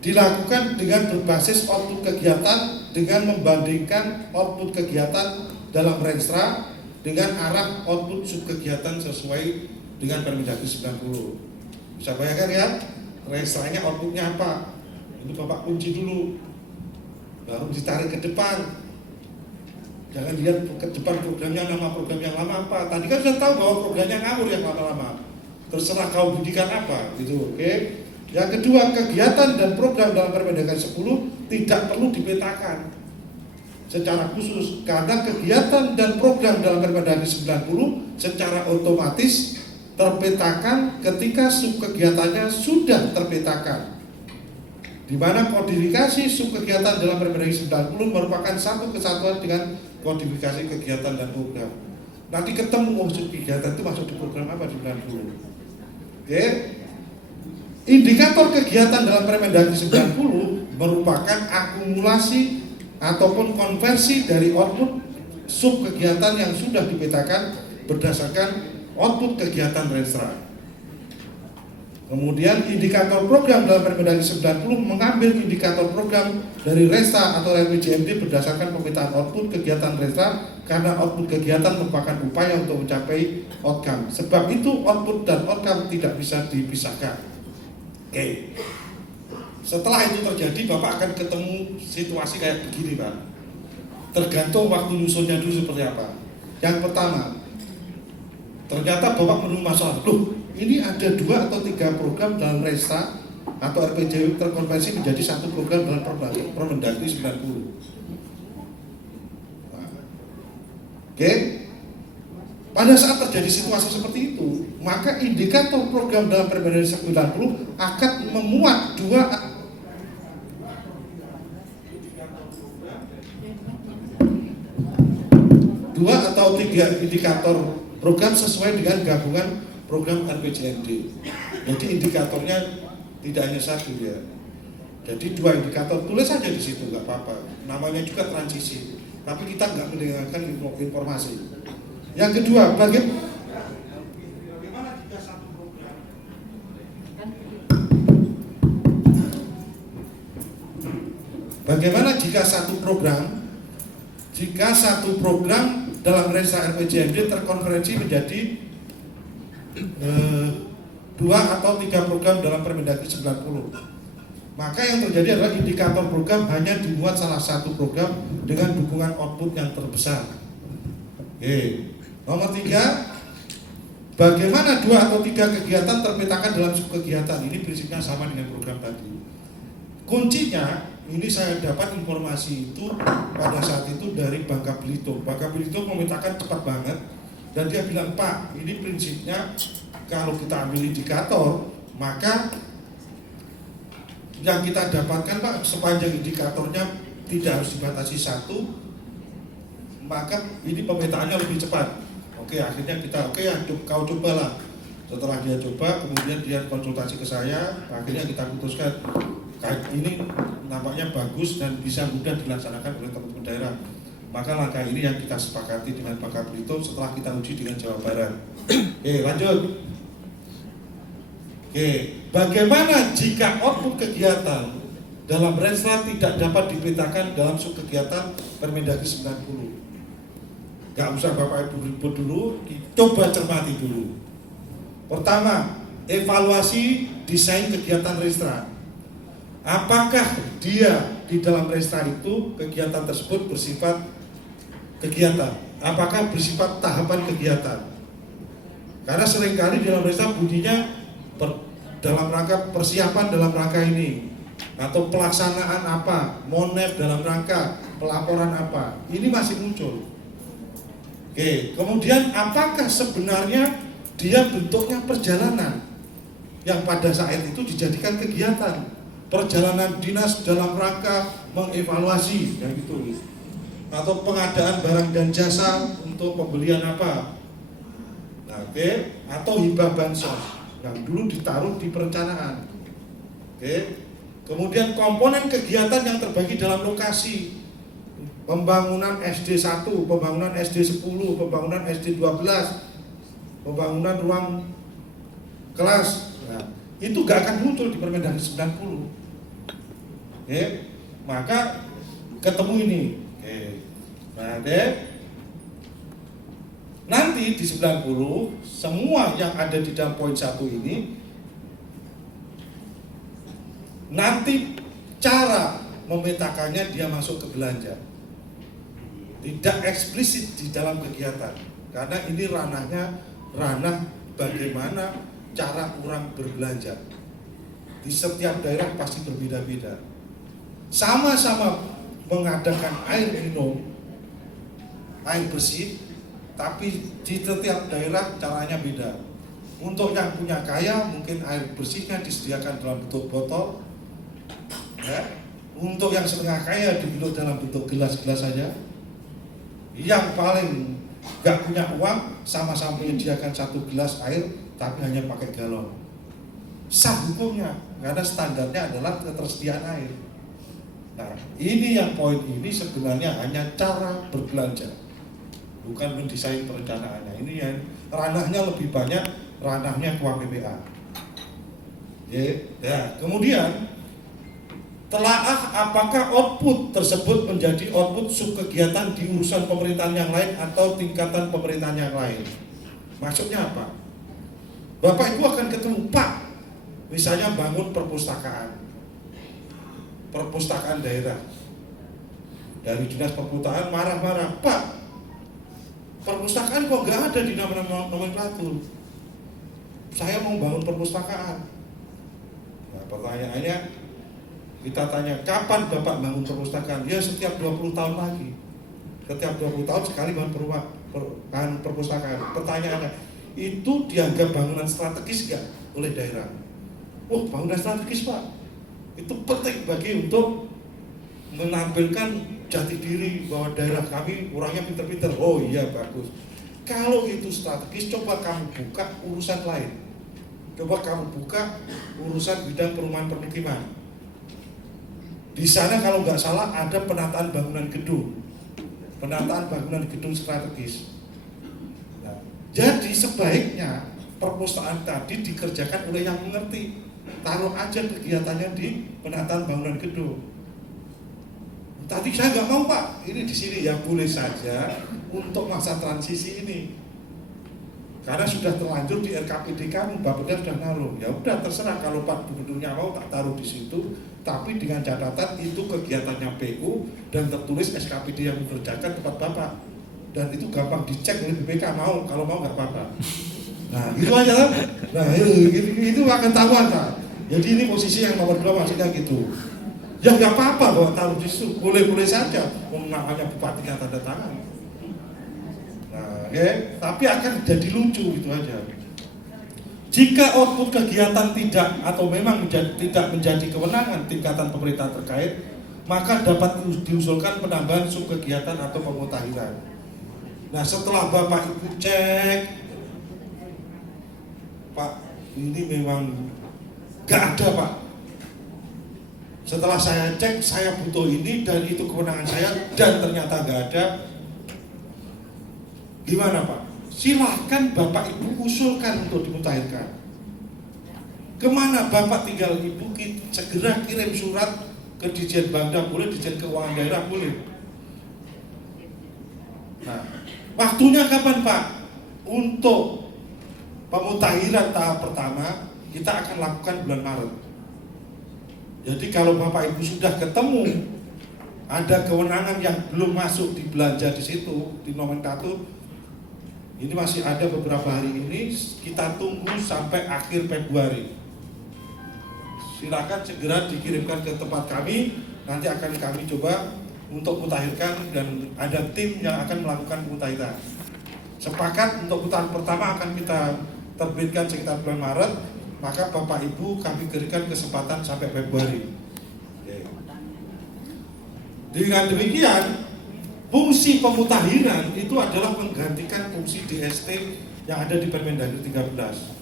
dilakukan dengan berbasis output kegiatan dengan membandingkan output kegiatan dalam Renstra dengan arah output subkegiatan sesuai dengan Permendagri 90. Bisa bayangkan ya, Renstranya outputnya apa? Itu Bapak kunci dulu, baru ditarik ke depan. Jangan lihat ke depan programnya, nama program yang lama apa. Tadi kan sudah tahu bahwa programnya ngawur yang lama-lama. Terserah kau bunyikan apa, gitu. Oke. Yang kedua, kegiatan dan program dalam Permendagri 10 tidak perlu dipetakan secara khusus karena kegiatan dan program dalam Permendagri 90 secara otomatis terpetakan ketika subkegiatannya sudah terpetakan. Di mana kodifikasi subkegiatan dalam Permendagri 90 merupakan satu kesatuan dengan kodifikasi kegiatan dan program. Nanti ketemu subkegiatan itu masuk di program apa di 90. Oke. Indikator kegiatan dalam Permendagri 90 merupakan akumulasi ataupun konversi dari output subkegiatan yang sudah dipetakan berdasarkan output kegiatan Renstra. Kemudian indikator program dalam Permendagri 90 mengambil indikator program dari Renstra atau RPJMD berdasarkan pemetaan output kegiatan Renstra karena output kegiatan merupakan upaya untuk mencapai outcome. Sebab itu output dan outcome tidak bisa dipisahkan. Oke. Setelah itu terjadi, Bapak akan ketemu situasi kayak begini, Pak. Tergantung waktu nyusunnya dulu seperti apa. Yang pertama, ternyata Bapak menemu masalah. Loh, ini ada 2 atau 3 program dalam Renstra atau RPJMD terkonversi menjadi satu program dalam Permendagri 90. Nah, oke. Pada saat terjadi situasi seperti itu, maka indikator program dalam Permendagri 90 akan memuat 2 atau 3 indikator program sesuai dengan gabungan program RPJMD. Jadi indikatornya tidak hanya 1 ya. Jadi 2 indikator, tulis saja di situ, nggak apa-apa. Namanya juga transisi. Tapi kita nggak mendengarkan informasi. Yang kedua, bagaimana jika satu program jika satu program dalam Renstra RPJMD terkonversi menjadi 2 atau 3 program dalam Permendagri 90. Maka yang terjadi adalah indikator program hanya dimuat salah satu program dengan dukungan output yang terbesar. Oke. Nomor 3, Bagaimana 2 atau 3 kegiatan terpetakan dalam subkegiatan? Ini prinsipnya sama dengan program tadi. Kuncinya, ini saya dapat informasi itu pada saat itu dari Bangka Belitung. Bangka Belitung memetakan cepat banget, dan dia bilang, Pak, ini prinsipnya kalau kita ambil indikator, maka yang kita dapatkan, Pak, sepanjang indikatornya tidak harus dibatasi 1, maka ini pemetaannya lebih cepat. Oke, akhirnya kita kau cobalah. Setelah dia coba, kemudian dia konsultasi ke saya, akhirnya kita putuskan ini nampaknya bagus dan bisa mudah dilaksanakan oleh teman-teman daerah. Maka langkah ini yang kita sepakati dengan Bangka Belitung setelah kita uji dengan Jawa Barat. Oke, lanjut. Oke, bagaimana jika output kegiatan dalam Renstra tidak dapat dipetakan dalam subkegiatan Permendagri 90? Gak usah Bapak Ibu ribut dulu, coba cermati dulu. Pertama, evaluasi desain kegiatan Renstra. Apakah dia di dalam Renstra itu kegiatan tersebut bersifat kegiatan? Apakah bersifat tahapan kegiatan? Karena seringkali di dalam Renstra bunyinya dalam rangka persiapan dalam rangka ini, atau pelaksanaan apa, monef dalam rangka pelaporan apa, ini masih muncul. Oke, kemudian apakah sebenarnya dia bentuknya perjalanan yang pada saat itu dijadikan kegiatan perjalanan dinas dalam rangka mengevaluasi, ya gitu, atau pengadaan barang dan jasa untuk pembelian apa, nah, oke, atau hibah bansos yang dulu ditaruh di perencanaan. Oke, kemudian komponen kegiatan yang terbagi dalam lokasi. Pembangunan SD 1, pembangunan SD 10, pembangunan SD 12, pembangunan ruang kelas. Nah, itu gak akan muncul di Permendagri 90. Oke, maka ketemu ini. Oke. Nah, nanti di 90 semua yang ada di dalam poin 1 ini nanti cara memetakannya dia masuk ke belanja. Tidak eksplisit di dalam kegiatan, karena ini ranah bagaimana cara orang berbelanja. Di setiap daerah pasti berbeda-beda. Sama-sama mengadakan air minum, air bersih, tapi di setiap daerah caranya beda. Untuk yang punya kaya mungkin air bersihnya disediakan dalam bentuk botol, ya. Untuk yang setengah kaya dibentuk dalam bentuk gelas-gelas saja. Yang paling gak punya uang sama-sama menyediakan 1 gelas air tapi hanya pakai galon. Sah hukumnya, karena standarnya adalah ketersediaan air. Nah, ini yang poin ini sebenarnya hanya cara berbelanja, bukan mendesain perencanaannya. Ini yang ranahnya lebih banyak, ranahnya Ketua PPA. Ya, kemudian telaah apakah output tersebut menjadi output subkegiatan di urusan pemerintahan yang lain atau tingkatan pemerintahan yang lain. Maksudnya apa? Bapak Ibu akan ketemu, Pak, misalnya bangun perpustakaan daerah. Dari dinas perpustakaan marah-marah, Pak, perpustakaan kok nggak ada di nama-nama nomenklatur. Saya mau bangun perpustakaan. Nah, pertanyaannya, kita tanya, kapan Bapak bangun perpustakaan? Ya setiap 20 tahun lagi. Setiap 20 tahun sekali bangun perpustakaan. Pertanyaannya, itu dianggap bangunan strategis nggak oleh daerah? Oh, bangunan strategis, Pak. Itu penting bagi untuk menampilkan jati diri bahwa daerah kami orangnya pinter-pinter. Oh iya, bagus. Kalau itu strategis, coba kamu buka urusan lain. Coba kamu buka urusan bidang perumahan permukiman. Di sana kalau nggak salah ada penataan bangunan gedung strategis. Nah, jadi sebaiknya perpustakaan tadi dikerjakan oleh yang mengerti. Taruh aja kegiatannya di penataan bangunan gedung. Tadi saya nggak mau, Pak, ini di sini ya boleh saja untuk masa transisi ini. Karena sudah terlanjur di RKPD kamu, Bapeda sudah naruh. Ya udah terserah, kalau Pak Gubernurnya mau tak taruh di situ, tapi dengan catatan itu kegiatannya PU dan tertulis SKPD yang mengerjakan tempat Bapak. Dan itu gampang dicek oleh BPK, mau, kalau mau nggak apa-apa. Nah itu aja lah. Nah itu akan tahuan lah. Jadi ini posisi yang nomor 2 maksudnya gitu. Ya nggak apa-apa bahwa taruh di situ, boleh-boleh saja. Namanya bupati yang tanda tangan. Nah, tapi akan jadi lucu gitu aja. Jika output kegiatan tidak atau memang tidak menjadi kewenangan tingkatan pemerintah terkait, maka dapat diusulkan penambahan sub kegiatan atau pemutahiran. Nah setelah Bapak Ibu cek, Pak ini memang gak ada Pak. Setelah saya cek, saya butuh ini dan itu kewenangan saya dan ternyata gak ada. Gimana Pak? Silahkan Bapak Ibu usulkan untuk dimutahirkan. Kemana Bapak tinggal Ibu segera kirim surat ke Dirjen Bangda boleh, Dirjen Keuangan Daerah boleh. Nah, waktunya kapan Pak? Untuk pemutahiran tahap pertama kita akan lakukan bulan Maret. Jadi kalau Bapak Ibu sudah ketemu ada kewenangan yang belum masuk di belanja di situ, di nomenklatur, ini masih ada beberapa hari ini, kita tunggu sampai akhir Februari. Silakan segera dikirimkan ke tempat kami, nanti akan kami coba untuk mutakhirkan dan ada tim yang akan melakukan pemutahiran. Sepakat untuk putaran pertama akan kita terbitkan sekitar bulan Maret, maka Bapak Ibu kami berikan kesempatan sampai Februari. Dengan demikian, fungsi pemutahiran itu adalah menggantikan fungsi DST yang ada di Permendagri 13.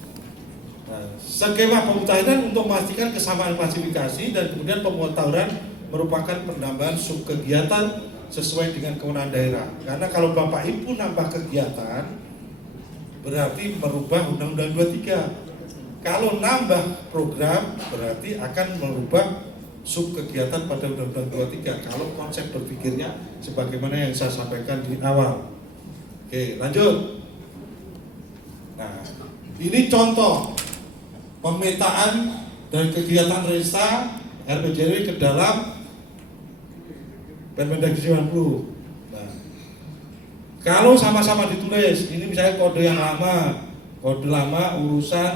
Nah, skema pemutahiran untuk memastikan kesamaan klasifikasi dan kemudian pemutahiran merupakan penambahan sub kegiatan sesuai dengan kewenangan daerah. Karena kalau Bapak Ibu nambah kegiatan berarti merubah Undang-Undang 23. Kalau nambah program berarti akan merubah sub kegiatan pada Undang-Undang 23. Kalau konsep berpikirnya sebagaimana yang saya sampaikan di awal. Oke, lanjut. Nah, ini contoh pemetaan dan kegiatan Resa RPJMD ke dalam Permendagri 90. Nah, kalau sama-sama ditulis, ini misalnya kode yang lama, urusan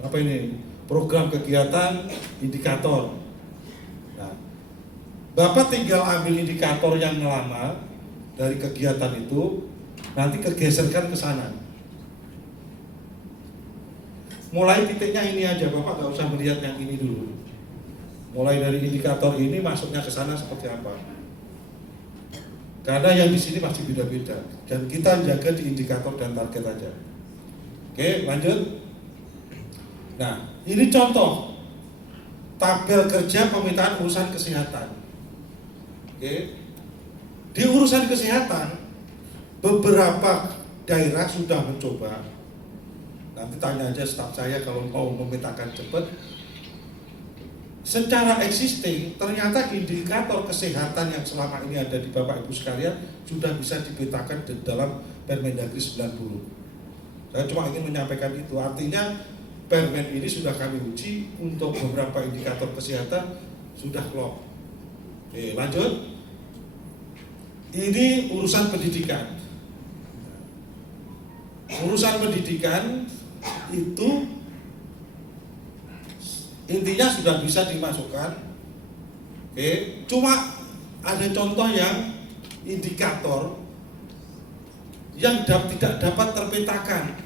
apa ini? Program kegiatan indikator. Nah, Bapak tinggal ambil indikator yang lama dari kegiatan itu, nanti kegeserkan ke sana. Mulai titiknya ini aja, Bapak nggak usah melihat yang ini dulu. Mulai dari indikator ini masuknya ke sana seperti apa? Karena yang di sini masih beda-beda dan kita jaga di indikator dan target aja. Oke, lanjut. Nah, ini contoh tabel kerja pemetaan urusan kesehatan. Oke, di urusan kesehatan beberapa daerah sudah mencoba. Nanti tanya aja staf saya kalau mau memetakan cepat. Secara existing, ternyata indikator kesehatan yang selama ini ada di Bapak Ibu sekalian sudah bisa dipetakan di dalam Permendagri 90. Saya cuma ingin menyampaikan itu. Artinya Permen ini sudah kami uji untuk beberapa indikator kesehatan sudah klop. Oke, lanjut. Ini urusan pendidikan. Urusan pendidikan itu intinya sudah bisa dimasukkan. Oke, cuma ada contoh yang indikator yang tidak dapat terpetakan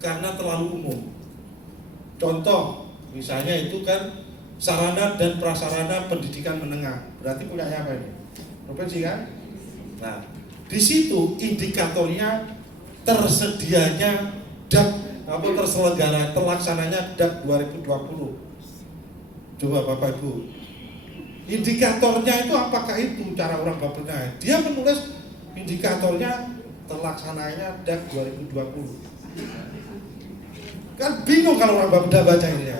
karena terlalu umum. Contoh, misalnya itu kan sarana dan prasarana pendidikan menengah. Berarti punyanya apa ini? Provinsi kan? Nah, di situ indikatornya tersedianya DAK atau terlaksananya DAK 2020. Coba Bapak Ibu, indikatornya itu apakah itu cara orang bapaknya? Dia menulis indikatornya terlaksananya DAK 2020. Kan bingung kalau orang Bapeda baca ini ya.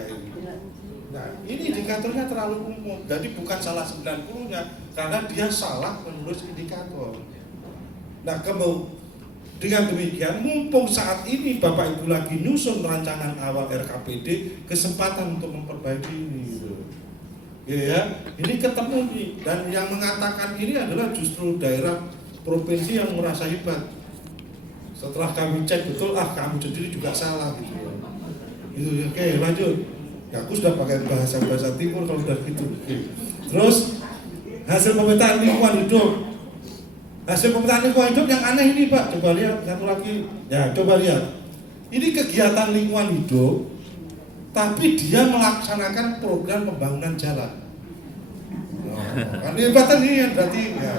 Nah, ini indikatornya terlalu umum. Jadi bukan salah 90-nya karena dia salah menulis indikator. Nah, dengan demikian mumpung saat ini Bapak Ibu lagi nyusun rancangan awal RKPD, kesempatan untuk memperbaiki ini gitu. Ya, ini ketemu nih, dan yang mengatakan ini adalah justru daerah provinsi yang merasa hebat. Setelah kami cek betul, kamu sendiri juga salah gitu. Itu oke, lanjut. Ya, aku sudah pakai bahasa timur kalau udah gitu. Oke. Terus hasil pemetaan lingkungan hidup. Hasil pemetaan lingkungan hidup yang aneh ini Pak, coba lihat satu lagi. Ya, coba lihat. Ini kegiatan lingkungan hidup, tapi dia melaksanakan program pembangunan jalan. Kan hebat ini yang berarti. Ya.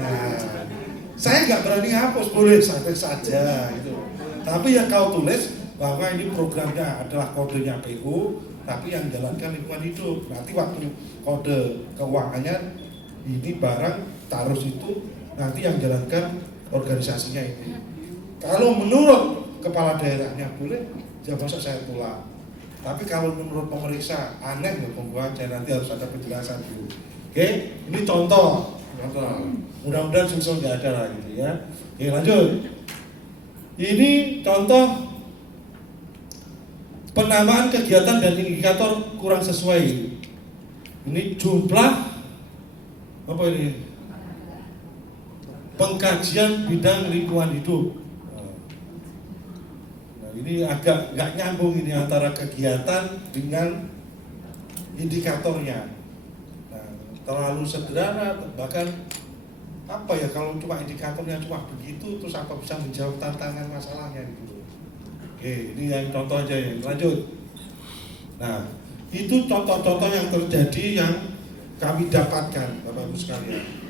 Nah, saya nggak berani hapus, boleh sampai saja gitu. Tapi yang kau tulis bahwa ini programnya adalah kodenya PU, tapi yang jalankan lingkungan hidup. Nanti waktu kode keuangannya ini barang taruh itu, nanti yang jalankan organisasinya ini. Kalau menurut kepala daerahnya boleh, ya masa saya tolak. Tapi kalau menurut pemeriksa aneh loh pembuat, saya nanti harus ada penjelasan dulu. Oke, ini contoh. Mudah-mudahan susul nggak ada lah gitu ya. Oke, lanjut. Ini contoh penamaan kegiatan dan indikator kurang sesuai. Ini jumlah apa ini? Pengkajian bidang lingkungan hidup. Nah, ini agak nggak nyambung ini antara kegiatan dengan indikatornya. Nah, terlalu sederhana, bahkan apa ya kalau cuma indikatornya cuma begitu, terus apa bisa menjawab tantangan masalahnya gitu. Oke, ini yang contoh aja ya. Lanjut. Nah, itu contoh-contoh yang terjadi yang kami dapatkan, Bapak Ibu sekalian.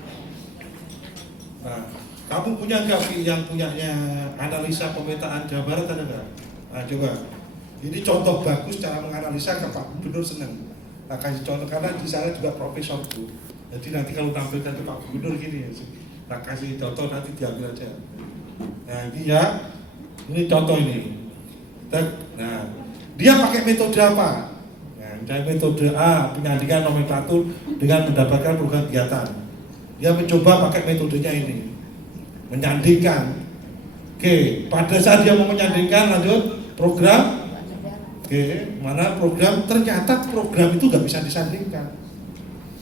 Nah, kamu punya nggak yang punyanya analisa pemetaan Jawa Barat ada nggak? Nah, coba. Ini contoh bagus cara menganalisa, ke Pak Gubernur senang. Nah, kasih contoh karena di sana juga profesor Bu. Jadi nanti kalau tampilkan ke Pak Gubernur gini, nah kasih contoh nanti diambil aja. Nah, ini ya, ini contoh ini. Nah, dia pakai metode apa? Nah, metode A, penyandingan nomenklatur dengan mendapatkan program kegiatan. Dia mencoba pakai metodenya ini, menyandingkan. Oke, pada saat dia mau menyandingkan, lanjut program. Oke, mana program? Ternyata program itu nggak bisa disandingkan,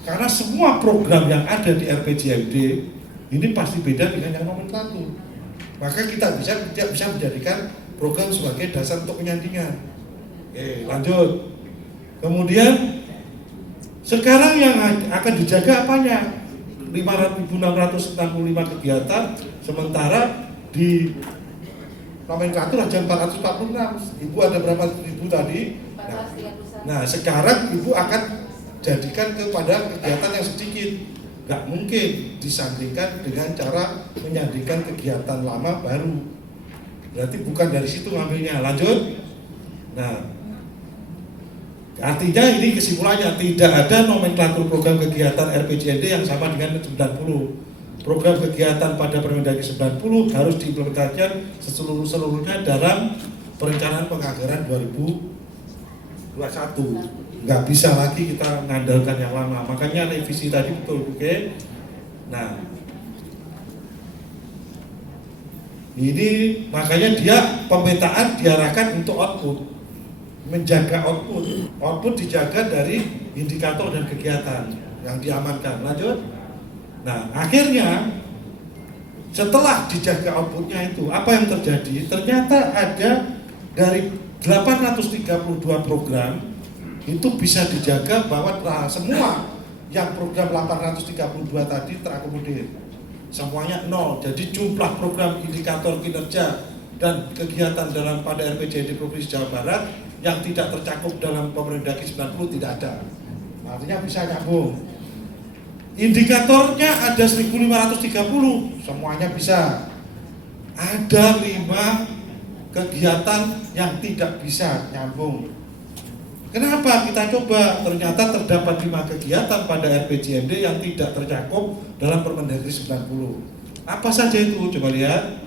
karena semua program yang ada di RPJMD ini pasti beda dengan yang nomenklatur. Maka kita tidak bisa menjadikan program sebagai dasar untuk penyandingan. Oke, lanjut. Kemudian sekarang yang akan dijaga apanya? 5.665 kegiatan, sementara di nomenklatur aja 446. Ibu ada berapa ribu tadi? Nah, sekarang Ibu akan jadikan kepada kegiatan yang sedikit. Gak mungkin disandingkan dengan cara menyandingkan kegiatan lama baru. Berarti bukan dari situ ngambilnya. Lanjut. Nah, artinya ini kesimpulannya tidak ada nomenklatur program kegiatan RPJMD yang sama dengan 90. Program kegiatan pada Permendagri 90 harus diimplementasikan seluruhnya dalam perencanaan penganggaran 2021. Nggak bisa lagi kita mengandalkan yang lama. Makanya revisi tadi betul, oke? Nah, ini makanya dia pemetaan diarahkan untuk output, menjaga output. Output dijaga dari indikator dan kegiatan yang diamankan. Lanjut. Nah, akhirnya setelah dijaga outputnya itu, apa yang terjadi? Ternyata ada dari 832 program itu bisa dijaga bahwa semua yang program 832 tadi terakomodir. Semuanya nol. Jadi jumlah program indikator kinerja dan kegiatan dalam pada RPJMD Provinsi Jawa Barat yang tidak tercakup dalam Permendagri 90 tidak ada. Artinya bisa nyambung. Indikatornya ada 1.530, semuanya bisa. Ada 5 kegiatan yang tidak bisa nyambung. Kenapa kita coba? Ternyata terdapat 5 kegiatan pada RPJMD yang tidak tercakup dalam Permendagri 90. Apa saja itu? Coba lihat.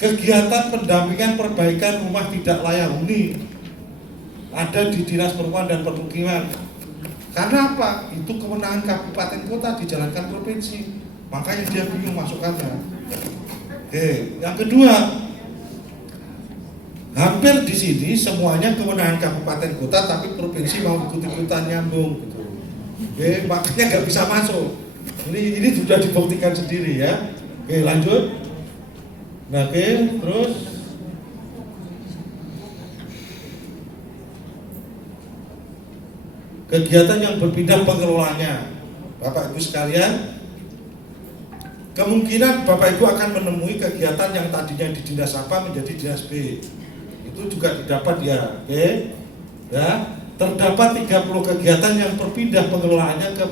Kegiatan pendampingan perbaikan rumah tidak layak huni ada di Dinas Perumahan dan Permukiman. Karena apa? Itu kewenangan kabupaten kota dijalankan provinsi. Makanya dia bingung masukkannya. Oke, yang kedua, hampir di sini semuanya kewenangan kabupaten kota, tapi provinsi mau ikut-ikutan nyambung gitu. Oke, makanya nggak bisa masuk. Ini sudah dibuktikan sendiri ya. Oke, lanjut. Nah, oke, terus kegiatan yang berpindah pengelolanya, Bapak Ibu sekalian, kemungkinan Bapak Ibu akan menemui kegiatan yang tadinya di Dinas A menjadi Dinas B. Itu juga didapat ya, oke? Ya, terdapat 30 kegiatan yang berpindah pengelolaannya ke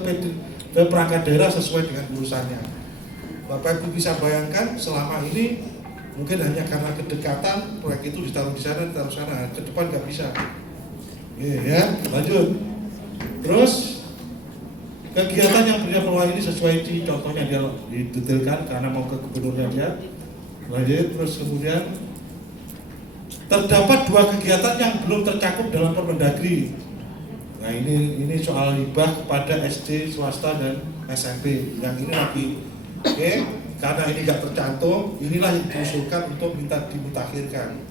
perangkat daerah sesuai dengan urusannya. Bapak Ibu bisa bayangkan selama ini mungkin hanya karena kedekatan proyek itu ditaruh di sana, ditaruh sana, ke depan nggak bisa. Ya, lanjut. Terus kegiatan yang punya peluang ini sesuai di contohnya dia didetailkan karena mau ke gubernurnya dia. Lanjut, terus kemudian terdapat 2 kegiatan yang belum tercakup dalam Permendagri. Nah ini soal hibah kepada SD swasta dan SMP. Yang ini lagi, oke, karena ini nggak tercantum, inilah yang diusulkan untuk dimutakhirkan.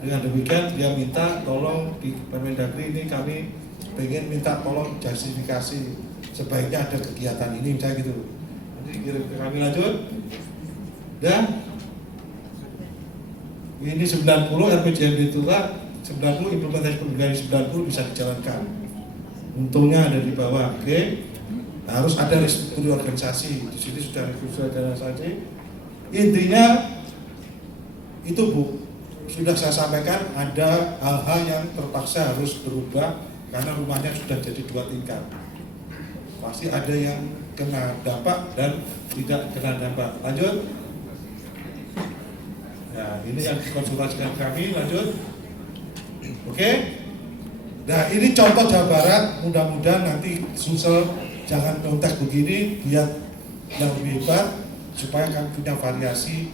Dengan demikian dia minta tolong di Permendagri ini kami pengen minta tolong justifikasi sebaiknya ada kegiatan ini misalnya gitu. Nanti kirim ke kami, lanjut. Dan ini 90 RPJMD itu kan 90 implementasi Permendagri 90 bisa dijalankan. Untungnya ada di bawah, oke. Harus ada restruktur organisasi. Di sini sudah restruktur organisasi. Intinya itu Bu, sudah saya sampaikan ada hal-hal yang terpaksa harus berubah karena rumahnya sudah jadi 2 tingkat. Pasti ada yang kena dampak dan tidak kena dampak. Lanjut. Nah, ini yang dikonsultasikan kami, lanjut. Oke. Nah, ini contoh Jawa Barat, mudah-mudahan nanti Sulsel jangan kontak begini biar yang lebih hebat supaya kami punya variasi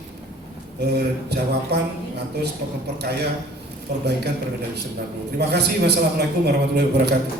jawaban atau memperkaya perbaikan Permendagri 90. Terima kasih. Wassalamualaikum warahmatullahi wabarakatuh.